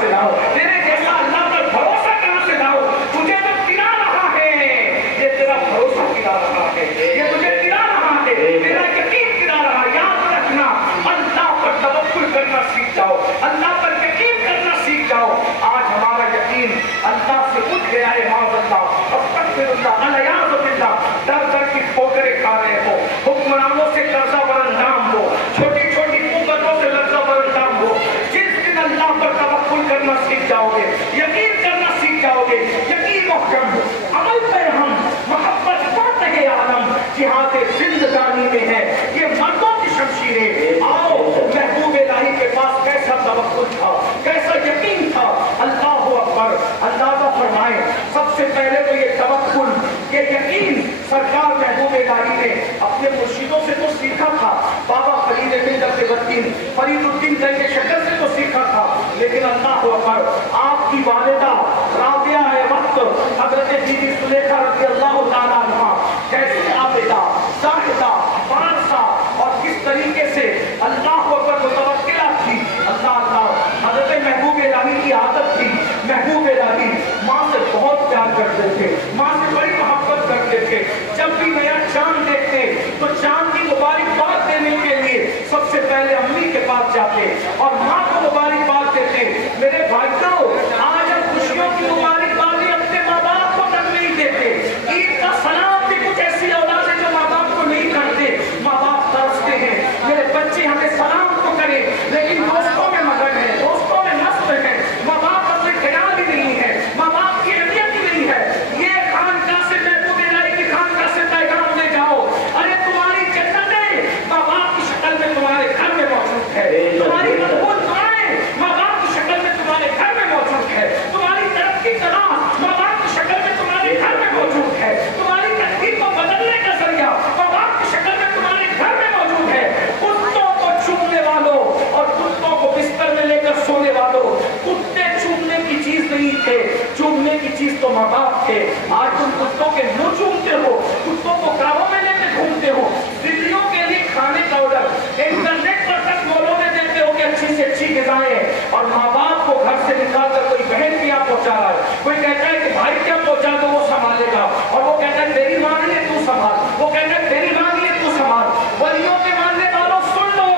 سے لاؤ، تیرے جیسا اللہ پر بھروسہ کہاں سے لاؤ؟ تجھے تو گرا رہا ہے، یہ تیرا بھروسہ گرا رہا ہے، یہ تجھے گرا رہا ہے، تیرا یقین گرا رہا ہے۔ یاد رکھنا اللہ پر توکل کرنا سیکھ جاؤ، اللہ پر یقین کرنا سیکھ جاؤ۔ آج ہمارا یقین اللہ سے اٹھ گیا ہے، معاذ اللہ، استغفر اللہ، الیاذ باللہ، در در کی ٹھوکریں کھا رہے ہو، حکمرانوں سے قرضہ برانجام ہو، چھوٹی چھوٹی قوتوں سے قرضہ برانجام ہو۔ جس دن اللہ پر توکل کرنا سیکھ جاؤ گے، یقین کرنا سیکھ جاؤ گے، یقین محکم عمل پہ ہم محبت فاتح عالم جہاد زندگانی میں ہے، یہ مردوں کی شمشیریں۔ آؤ محبوب الہی کے پاس کیسا توکل تھا، کیسا یقین تھا، اللہ اکبر۔ اندازہ فرمائیں سب سے پہلے تو یہ توکل، یہ یقین سرکار محبوب الہی نے اپنے مرشدوں سے تو سیکھا تھا، بابا فرید الدین گنج شکر سے تو سیکھا تھا، لیکن اللہ اکبر آپ کی والدہ رابعہ وقت حضرت بی بی زلیخا رضی اللہ تعالیٰ عنہ کیسی عابدہ زاہدہ بارسا اور کس طریقے سے اللہ اکبر متوکلہ تھی۔ اللہ حضرت محبوب الہی کی عادت تھی، محبوب الہی ماں سے بہت پیار کرتے تھے، ماں سے بڑی محبت کرتے تھے۔ جب بھی نیا چاند دیکھتے تو چاند کی مبارکباد دینے کے لیے سب سے پہلے امی کے پاس جاتے اور ماں کو مبارکباد دیتے۔ میرے بھائیوں آج ہم خوشیوں کی مبارکبادی اپنے ماں باپ کو تک نہیں دیتے۔ عید کا سلام بھی کچھ ایسی اولاد ہے جو ماں باپ کو نہیں کرتے، ماں باپ ترستے ہیں میرے بچے ہمیں سلام تو کریں، لیکن دوستوں میں مگن ہے، دوستوں میں مست ہے، ماں باپ اپنے خیال ہی نہیں ہے، ماں باپ کی اہمیت ہی نہیں ہے۔ یہ خانقاہ سے محبوب الہی کی خانقاہ سے پیغام لے جاؤ، ارے تمہاری جنتیں ماں باپ کی شکل میں تمہارے گھر میں موجود ہے، تمہاری مقبول دعائیں ماں باپ کی شکل میں تمہارے گھر میں موجود ہے، تمہاری ترقی تلاش ماں باپ کی شکل میں تمہارے گھر میں موجود ہے، تمہاری تقدیر کو بدلنے کا ذریعہ ماں باپ کی شکل میں تمہارے گھر میں موجود ہے۔ کتوں کو چومنے والوں اور کتوں کو بستر میں لے کر سونے والوں، کتے چومنے کی چیز نہیں تھے، چومنے کی چیز تو ماں باپ تھے۔ آج تم کتوں کے منہ چومتے ہو، کتوں کو کاروں میں لے کے گھومتے ہو، بلیوں کے لیے کھانے کا آرڈر انٹرنیٹ پر تک مولوں میں دیتے ہو کہ اچھی سے اچھی غذائیں، اور ماں باپ کو گھر سے نکال کر کوئی بہن کیا پہنچا رہا ہے، کوئی کہتا ہے کہ بھائی کیا پہنچا دو وہ سنبھالے گا، اور وہ کہتا ہے تیری ماں نہیں ہے تو سنبھال، وہ کہتا ہے تیری ماں نہیں ہے تو سنبھال۔ ولیوں کے ماننے والوں سن لو،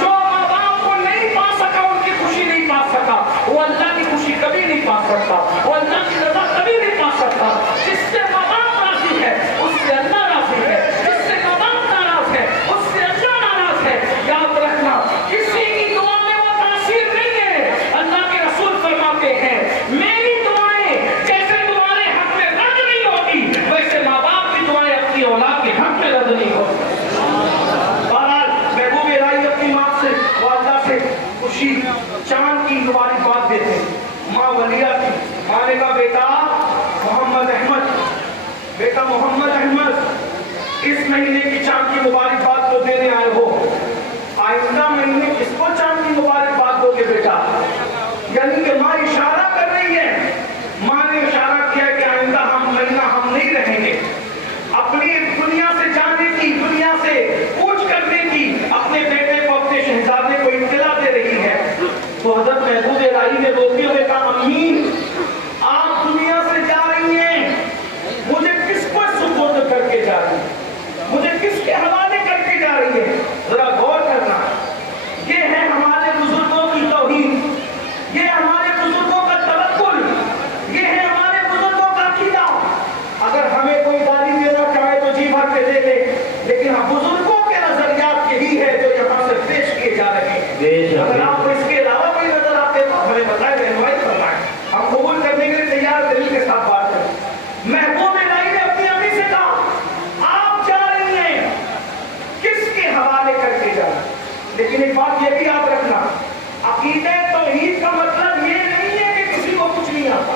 جو ماں باپ کو نہیں پا سکا ان کی خوشی نہیں پا سکا، وہ اللہ کی خوشی کبھی نہیں پا سکتا، وہ اللہ کی رضا کبھی نہیں پا سکتا۔ جس سے ماں باپ راضی ہے اس سے اللہ راضی ہے، جس سے ماں باپ ناراض ہے اس سے اللہ ناراض ہے۔ یاد رکھنا کسی کی دعا میں وہ تاثیر نہیں ہے، اللہ کے رسول فرماتے ہیں میری دعائیں جیسے تمہارے حق میں رد نہیں ہوتی ویسے ماں باپ کی دعائیں اپنی اولاد کے حق میں رد نہیں ہوتی۔ بہرحال محبوب الہی اپنی ماں سے والدہ سے خوشی چاند کی مبارکباد دیتے، ماں ولیہ کی، ماں نے کہا بیٹا محمد احمد اس مہینے کی چاند کی مبارکباد تو دینے آئے ہو، آئندہ مہینے کس کو چاند کی مبارکباد دو گے بیٹا؟ یعنی کہ ماں اشارہ کر رہی ہے، ماں نے اشارہ کیا کہ آئندہ مہینہ ہم نہیں رہیں گے، اپنی دنیا سے جانے کی، دنیا سے کوچ کرنے کی اپنے بیٹے کو، اپنے شہزادے کو اطلاع دے رہی ہے۔ تو حضرت محبوب الہی نے روتے ہوئے کہا امی آپ دنیا سے جا رہی ہیں، مجھے کس کو سپرد کر کے جا رہی ہیں؟ کے ساتھ بات کریں۔ محبوب الہی نے اپنی امی سے کہا آپ جا رہی ہیں، کس کے حوالے کر کے جانا؟ لیکن ایک بات یہ بھی یاد رکھنا، عقیدہ توحید کا مطلب یہ نہیں ہے کہ کسی کو کچھ نہیں آتا۔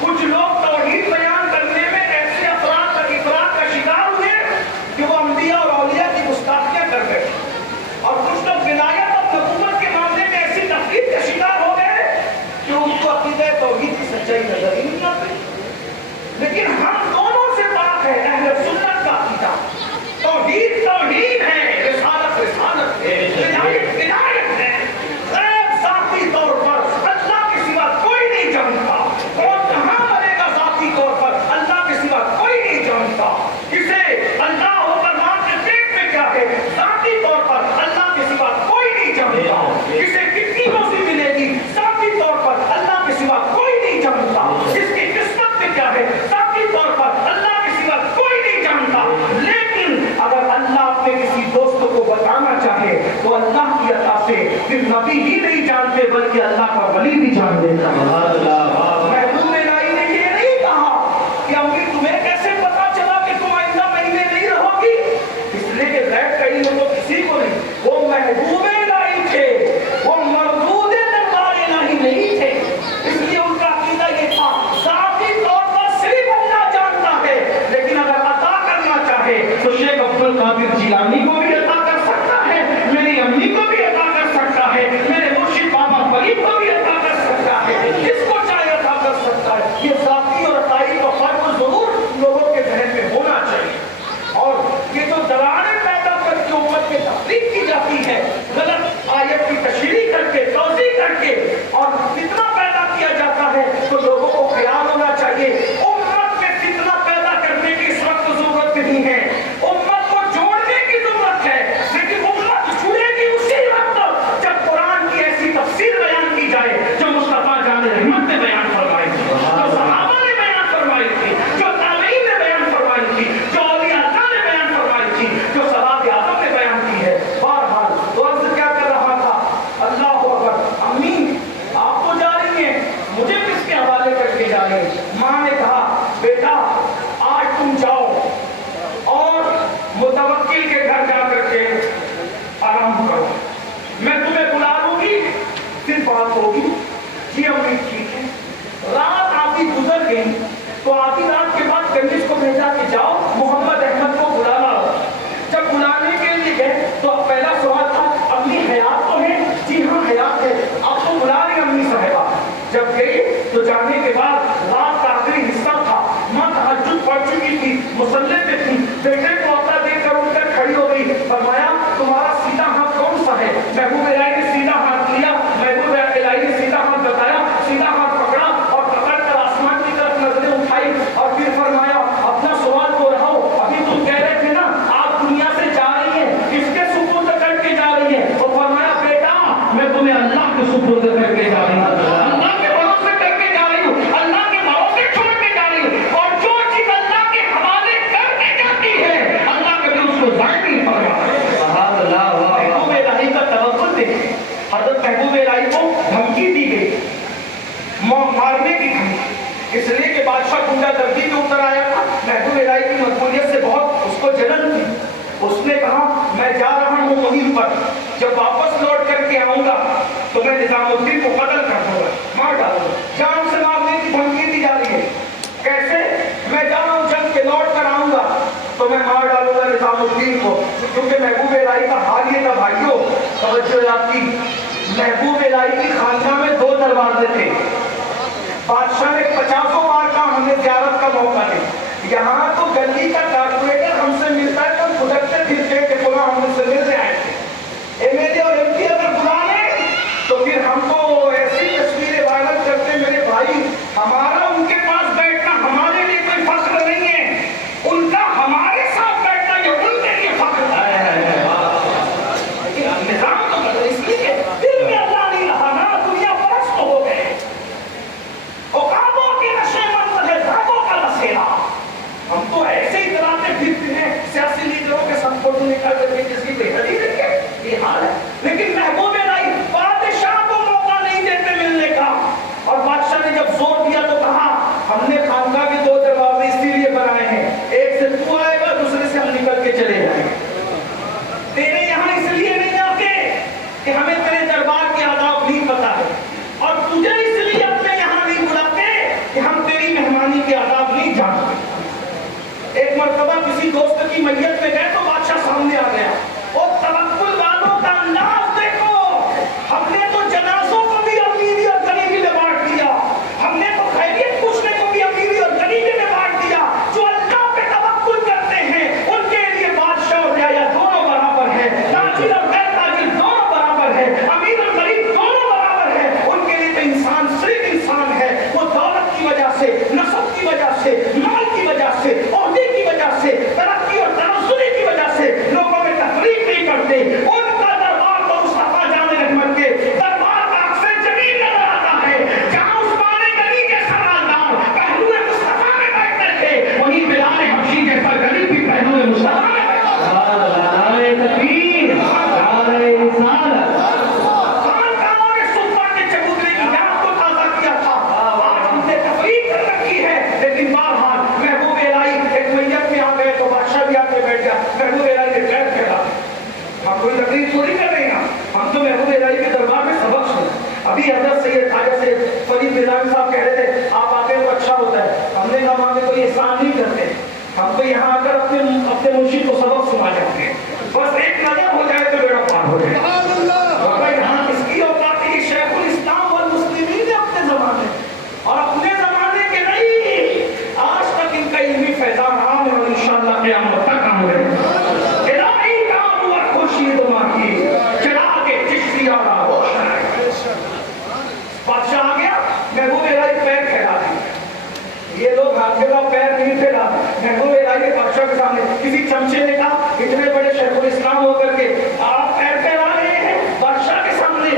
کچھ لوگ توحید بیان کرنے میں ایسے افراد کا شکار ہوئے کہ وہ انبیاء اور اولیاء کی گستاخیاں کر گئے، اور کچھ لوگ ولایت اور نبوت کے معاملے میں ایسی تقلید کے شکار ہو گئے کہ ان کو عقیدہ توحید کی سچائی نظر ہی نہیں آتی۔ لیکن ہم دونوں سے بات ہے، اہل سنت کا عقیدہ توحید توحید ہے، رسالت رسالت ہے، ولایت ولایت ہے۔ غیب ذاتی طور پر اللہ کے سوا کوئی نہیں جانتا، اور کہاں مرے گا ذاتی طور پر اللہ کے سوا کوئی نہیں جانتا۔ کسے اللہ ہو کر ماں کے پیٹ میں کیا ہے ذاتی طور پر اللہ کے سوا کوئی نہیں جانتا۔ کسے کتنی روزی ملے گی ذاتی طور پر اللہ کے سوا کوئی نہیں جانتا۔ کس کی قسمت میں کیا ہے ذاتی طور پر اللہ کے سوا کوئی نہیں جانتا۔ لیکن اگر اللہ اپنے کسی دوست کو بتانا چاہے تو اللہ کی عطا سے پھر نبی ہی نہیں جانتے بلکہ اللہ کا ولی بھی جان دیتا ہے۔ محبوب الہی نے یہ نہیں کہا کہ امی تمہیں کیسے پتا چلا کہ تم آئندہ مہینے نہیں رہو گی، اس لیے کہ غیب کا علم تو کسی کو نہیں۔ وہ محبوب الہی تھے، وہ مردود دربار الہی نہیں تھے، اس لیے ان کا عقیدہ یہ تھا ذاتی طور پر صرف اللہ جانتا ہے، لیکن اگر عطا کرنا چاہے تو شیخ عبد القادر جیلانی کو بھی عطا کر سکتا ہے، میری امی کو بھی عطا کر سکتا ہے، میرے مرشد بابا فرید کو بھی عطا کر سکتا ہے، جس کو چاہے عطا کر سکتا ہے۔ یہ ذاتی اور عطائی کا فرق ضرور لوگوں کے ذہن میں ہونا چاہیے۔ اور یہ جو دراڑیں پیدا کر کے امت میں تفریق کی جاتی ہے، غلط آیت کی تشریح کر کے توضیح کر کے اور فتنہ پیدا کیا جاتا ہے، تو لوگوں کو خیال ہونا چاہیے امت میں فتنہ پیدا کرنے کی اس وقت ضرورت نہیں ہے، امت کو جوڑنے کی ضرورت ہے، لیکن امت جڑے گی اسی وقت جب قرآن کی ایسی تفسیر بیان کی جائے جو مصطفیٰ جان رحمت نے بیان فرمائی تھی، جو صحابہ نے بیان فرمائی تھی، جو تابعین نے بیان فرمائی تھی، جو اولیاء اللہ نے بیان فرمائی تھی، جو صحابہ اعظم نے بیان کی ہے۔ بہرحال تو عرض کیا کر رہا تھا، اللہ اکبر، امی آپ تو جا رہی ہیں، مجھے کس کے حوالے کر کے جا رہی ہیں؟ ماں نے کہا بیٹا آج تم جاؤ اور متوکل کے گھر جا کر کے آرام کرو، میں تمہیں بلا لوں گی پھر بات ہوگی۔ جی امی ٹھیک ہے۔ رات آدھی گزر گئی تو آدھی رات کے بعد کنجز کو بھیجا کہ جاؤ محمد احمد کو بلا لاؤ۔ جب بلانے کے لیے گئے تو پہلا سوال تھا امی حیات تو ہے؟ جی ہاں حیات ہے، آپ کو بلا رہی امی صاحبہ۔ جب گئی تو جانے کے بعد رات کا آخری حصہ تھا، ماں تہجد پڑھ چکی تھی، مصلی پہ تھی، بیٹے کو آتا دیکھ کر اٹھ کر کھڑی ہو گئی، فرمایا تمہارا سیدھا ہاتھ کون سا ہے؟ محبوب الہی نے سیدھا ہاتھ لیا، محبوب الہی نے سیدھا ہاتھ بتایا، سیدھا ہاتھ پکڑا اور پکڑ کر آسمان کی طرف نظریں اٹھائی اور پھر فرمایا اپنا سوال تو رہو، ابھی تم کہہ رہے تھے نا آپ دنیا سے جا رہی ہیں، کس کے سپرد کر کے جا رہی ہیں؟ تو فرمایا بیٹا میں تمہیں اللہ کے سپرد کر کے جا رہی ہوں، اللہ کے بھروسے کر کے جا رہی ہوں، اللہ کے بھروسے چھوڑ کے جا رہی ہوں، اور جو چیز اللہ کے حوالے کر کے جاتی ہے اللہ کبھی اس کو ضائع نہیں فرماتا۔ محبوب الہی کا توقل دیکھیں، حضرت محبوب الہی کو دھمکی دی گئی، مارنے کی دھمکی، اس لیے کہ بادشاہ گنڈا گردی میں اتر آیا تھا، محبوب الہی کی مقبولیت سے بہت اس کو جلن تھی۔ اس نے کہا میں جا رہا ہوں مہم پر، جب واپس لوٹ کر کے آؤں گا تو میں نظام الدین کو قتل کر دوں گا، مار ڈالوں گا، جان سے مارنے کی دھمکی دی جا رہی ہے۔ کیسے؟ میں جا رہا ہوں جنگ کے لوٹ کر آؤں گا تو میں مار ڈالوں گا نظام الدین کو، کیونکہ محبوب الہی کا حال یہ تھا بھائیوں، توجہ آپ کی، محبوب الہی کی خانقاہ میں 2 دروازے تھے، بادشاہ نے 50 بار کہا ہمیں زیارت کا موقع دے، یہاں تو گلی کا کارپوریٹر ہم سے ملتا ہے تو خدکتے پھرتے کہ پورا ہم سے ملتے آئے تھے، ایم ایل اے اور ایم پی اگر بلا لیں تو پھر ہم کو ایسی تصویریں وائرل کرتے میرے بھائی، ہمارا ان کے پاس بیٹھنا ہمارے لیے کوئی فخر نہیں ہے، ان کا ہمارے ساتھ بیٹھنا یہ ان کے لیے فخر ہے۔ نظام تو بدل، اس لیے دل میں اللہ نہیں رہا نا، دنیا پرست ہو گئے، اوقاتوں کے نشے مند ہے، دھاگوں کا بسیرا۔ ہم تو ایسے ہی کراتے پھرتے ہیں سیاسی لیڈروں کے ساتھ فوٹو نکال کر کے، جس کی بے حدی نہیں ہے، یہ حال ہے۔ لیکن محبوب الہی بادشاہ کو موقع نہیں دیتے ملنے کا، اور بادشاہ نے جب زور ابھی حضرت سید خواجہ سے فرید نظامی صاحب کہہ رہے تھے آپ آتے تو اچھا ہوتا ہے. ہم نے کہا ہم کوئی احسان نہیں کرتے, ہم تو یہاں آ کر اپنے مرشد کو سبق سنا جاتے ہیں, بس ایک نظر ہو جائے تو بیڑا پار ہو جائے. اور یہاں اس کی اوقات ہے کہ شیخ الاسلام والمسلمین نے اپنے زمانے اور اپنے زمانے کے نہیں آج تک ان کا علمی فیضان عام ہے, اور انشاءاللہ قیامت تک عام ہے. الہی کام ہوا خورشید ماہی چلا کے چشتیانہ روشن ہے. بادشاہ آ گیا, محبوب الہی پیر پھیلا دی. یہ لوگ ہاتھ کے بعد پیر نہیں پھیلا, محبوب الہی بادشاہ کے سامنے کسی چمچے نے کہا اتنے بڑے شیخ الاسلام ہو کر کے آپ پیر پھیلا رہے ہیں بادشاہ کے سامنے.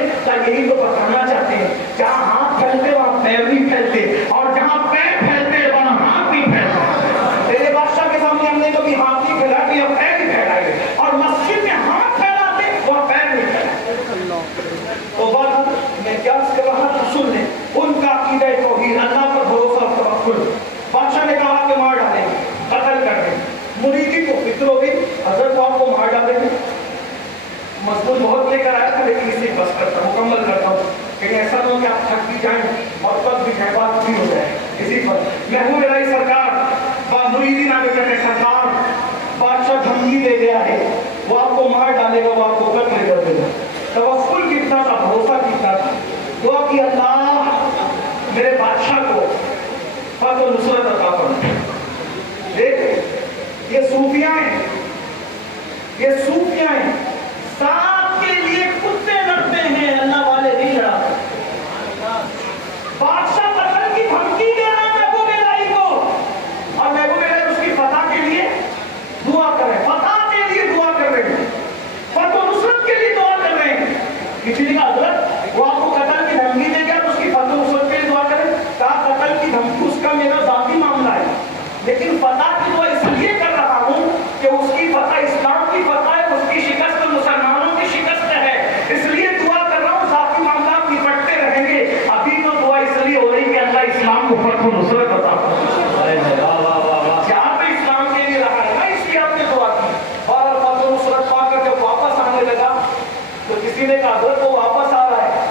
یہی تو بتانا چاہتے ہیں جہاں ہاتھ پھیلتے وہاں پیر نہیں پھیلتے, اور جہاں پیر پھیلتے وہاں ہاتھ نہیں پھیلتے. تیرے بادشاہ کے سامنے ہم نے کبھی ہاتھ نہیں پھیلا دیا, پیر نہیں پھیلائے, اور مسجد میں ہاتھ پھیلاتے وہاں پیر نہیں پھیلائے. تو بات میں کیا اس کے بعد رسول نے ان کا عقیدہ توحید اللہ پر بھروسہ اور توکل. بادشاہ نے کہا کہ مار ڈالیں گے, قتل کر دیں. مریدی کو فکر ہوگی حضرت آپ کو مار ڈالیں گے. مضمون بہت لے کر آیا تھا لیکن اسے بس کرتا ہوں, مکمل کرتا ہوں, کہ ایسا نہ ہو کہ آپ تھک بھی جائیں اور پک بھی جائیں, بات بھی ہو جائے. اسی پر محبوب الہی سرکار مریدین آگے کہتے ہیں سرکار بادشاہ دھمکی دے گیا ہے, وہ آپ کو مار ڈالے گا, وہ آپ کو قتل کر دے گا. توکل کتنا تھا, بھروسہ کتنا تھا. دعا کی اللہ میرے بادشاہ کو فتح و نصرت عطا فرما. دیکھ یہ صوفیاں ہیں, یہ صوفیاں ہیں, ساتھ کے لیے کتے لڑتے ہیں, اللہ والے نہیں لڑاتے. بادشاہ قتل کی دھمکی دے رہا ہے محبوب الہی کو, اور محبوب الہی اس کی فتح کے لیے دعا کر رہے ہیں, فتح کے لیے دعا کر رہے ہیں, فتح و نصرت کے لیے دعا کر رہے ہیں. کسی نے کہا حضرت وہ آپ کو قتل کی دھمکی دے گا تو اس کی فتح و نصرت کے لیے دعا کریں. کہا قتل کی دھمکی اس کا میرا ذاتی معاملہ ہے, لیکن فتح کی دعا اس لیے کر رہا ہوں کہ اس کی فتح اسلام کی فتح ہے, اس کی شکست مسلمانوں کی شکست ہے, اس لیے دعا کر رہا ہوں. ذاتی معاملات نپٹتے رہیں گے, ابھی تو دعا اس لیے ہو رہی کہ اللہ اسلام کو فتح و نصرت عطا فرمائے. جہاں پہ اسلام کے لیے رہا ہے نا, اس لیے آپ نے دعا کی. اور فتح و نصرت پا کر جب واپس آنے لگا تو کسی نے کہا حضرت وہ واپس آ رہا ہے,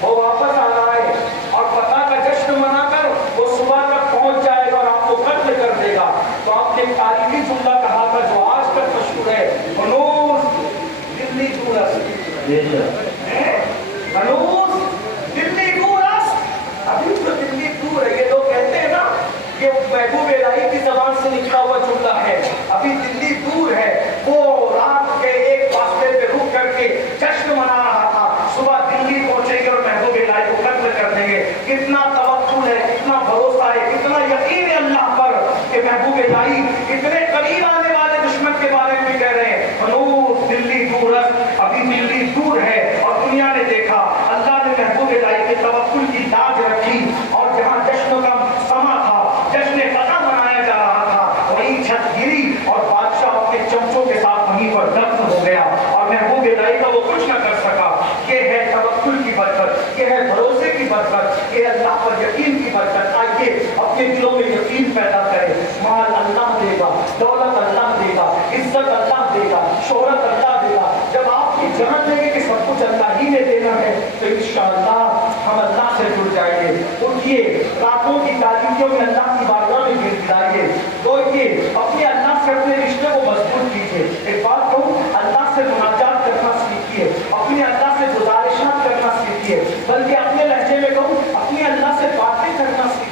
وہ واپس آ رہا ہے, اور فتح کا جشن منا کر وہ صبح تک پہنچ جائے گا اور آپ کو قتل کر دے گا. تو آپ نے ایک تاریخی جملہ کہا تھا جو آج تک مشہور ہے, ہنوز دلی دور است, ہنوز دلی دور است. ابھی تو دلی دور ہے. یہ لوگ کہتے ہیں نا کہ محبوب الہی کی زبان سے نکلا ہوا جملہ ہے, ابھی دلی دور ہے. وہ رات کے ایک فاصلے پہ رک کر کے جشن منا رہا تھا, صبح دلی پہنچیں گے اور محبوب الہی کو قتل کر دیں گے. کتنا توکل ہے, کتنا بھروسہ ہے, کتنا یقین ہے اللہ پر کہ محبوب الہی اتنے قریب آنے والے دشمن کے بارے میں کہہ رہے ہیں ہنوز دلی دور است, ابھی دلی دور ہے. اور دنیا نے دیکھا اللہ نے محبوب الہی کے توکل کی لاج رکھی, اور جہاں جشن کا سما تھا, جشن فتح منایا جا رہا تھا, وہی چھت گری اور بادشاہ اپنے چمچوں کے ساتھ وہیں پر دفن ہو گیا. اور محبوب الہی کا وہ کچھ نہ کر سکا. یہ ہے توکل کی برکت, یہ ہے بھروسے کی برکت, یہ اللہ پر یقین کی برکت. آئیے اپنے دلوں میں یقین پیدا کریں. مال اللہ دے گا, دولت اللہ دے گا, عزت اللہ دے گا, شہرت اللہ دے گا. جب آپ کی جان لیں گے کہ سب کچھ اللہ ہی نے دینا ہے تو انشاءاللہ ہم اللہ سے جڑ جائیں گے. اٹھیے, راتوں کی تاریکیوں میں اللہ کی بارگاہ میں گر گرائیے, روئیے, اپنے اللہ سے اپنے رشتے کو مضبوط کیجیے. ایک بات کہوں, اللہ سے مناجات کرنا سیکھیے, اپنے اللہ سے گزارشات کرنا سیکھیے, بلکہ اپنے لہجے میں کہوں اپنے اللہ سے باتیں کرنا سیکھیے.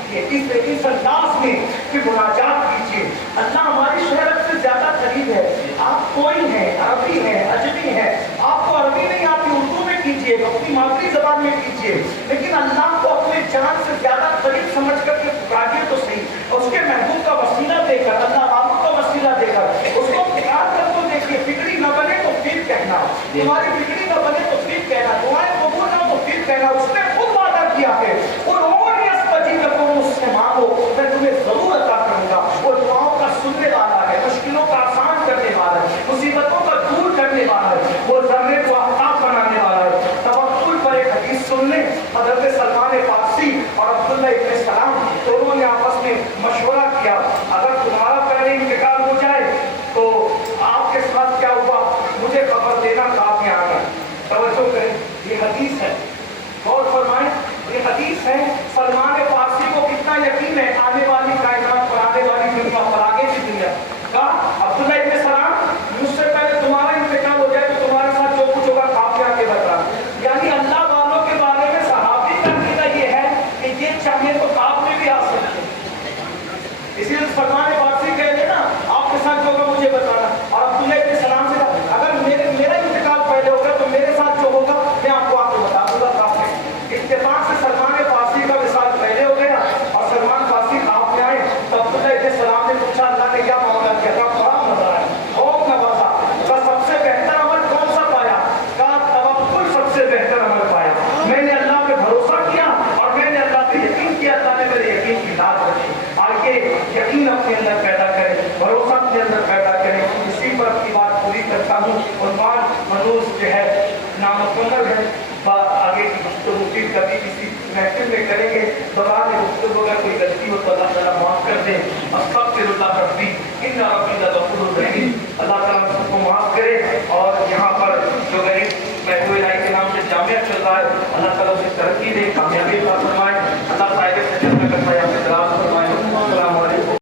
اس انداز میں کہ مناجات کیجیے. اللہ ہماری شہرت سے زیادہ قریب ہے. آپ کوئی ہیں, عربی ہیں, اجمی ہیں, آپ کو عربی نہیں آتی, اردو میں کیجیے, اپنی مادری زبان میں کیجیے, لیکن اللہ کو اپنے جان سے زیادہ قریب سمجھ کر کے پکاریے تو صحیح. اس کے محبوب کا وسیلہ دے کر, اللہ بابو کا وسیلہ دے کر اس کو پیار کر تو دیکھیے. فکری نہ بنے تو پھر کہنا, تمہاری فکری نہ بنے تو پھر کہنا, تمہارے قبول نہ تو پھر کہنا. اس نے خود وعدہ کیا ہے, اس سے مانگو میں تمہیں ضرور عطا کروں گا. وہ دعاؤں کا سننے والا ہے, مشکلوں کا آسان کرنے والا ہے, مصیبتوں کا دور کرنے والا ہے, وہ ذرے کو آفتاب بنانے والا ہے. توکل پر ایک حدیث سن لیں. حضرت سلمان فارسی اور عبداللہ ابن سلام دونوں نے آپس میں مشورہ کیا, اگر تمہارا پہلے انتقال ہو جائے تو آپ کے ساتھ کیا ہوا, مجھے خبر دینا. آپ نے آ کر توجہ کریں, یہ حدیث ہے, हदीस है, सलमान फारसी को कितना यकीन है आने वाली कायनात पर, आने वाली दुनिया पर, आगे की दुनिया का। अब्दुल्लाह इब्न सलाम, मुझसे पहले तुम्हारा इंतकाल हो जाए तो तुम्हारे साथ जो कुछ होगा आप आके बता। यानी अल्लाह वालों के बारे में सहाबी का अकीदा ये है कि ये चाहे तो आप में भी आ सकते हैं। इसीलिए सलमान फारसी कह रहे ना आपके साथ जो होगा मुझे बताना। और अब्दुल्लाह इब्न सलाम से कहा अगर मेरा इंतकाल पहले होगा तो मेरे साथ जो होगा मैं आपको आके बता दूंगा। काफी इत्तेफाक से सलमान फारसी का विसाल पहले हो गया और सलमान फारसी आप में आए तो अब्दुल्लाह इब्न सलाम ने पूछा अल्लाह ने क्या मामला किया? बड़ा मजा आया, बहुत नवाजा। का सबसे बेहतर अमल कौन सा पाया? का तवक्कुल सबसे बेहतर अमल पाया। मैंने अल्लाह पे भरोसा किया और मैंने अल्लाह पे यकीन किया, अल्लाह ने मेरे यकीन की लाज रखी। आगे यकीन अपने अंदर पैदा करें, भरोसा अपने अंदर पैदा करें। इसी पर अपनी बात पूरी करता हूँ। और मनोज जो है नामुकम्मल है, आगे की गुफ्तगू फिर कभी किसी महफिल में करेंगे। दौरान गुफ्तगू अगर कोई गलती हो तो अल्लाह ताला माफ कर दे। अस्तगफिरुल्लाह रब्बी इन्ना रब्बी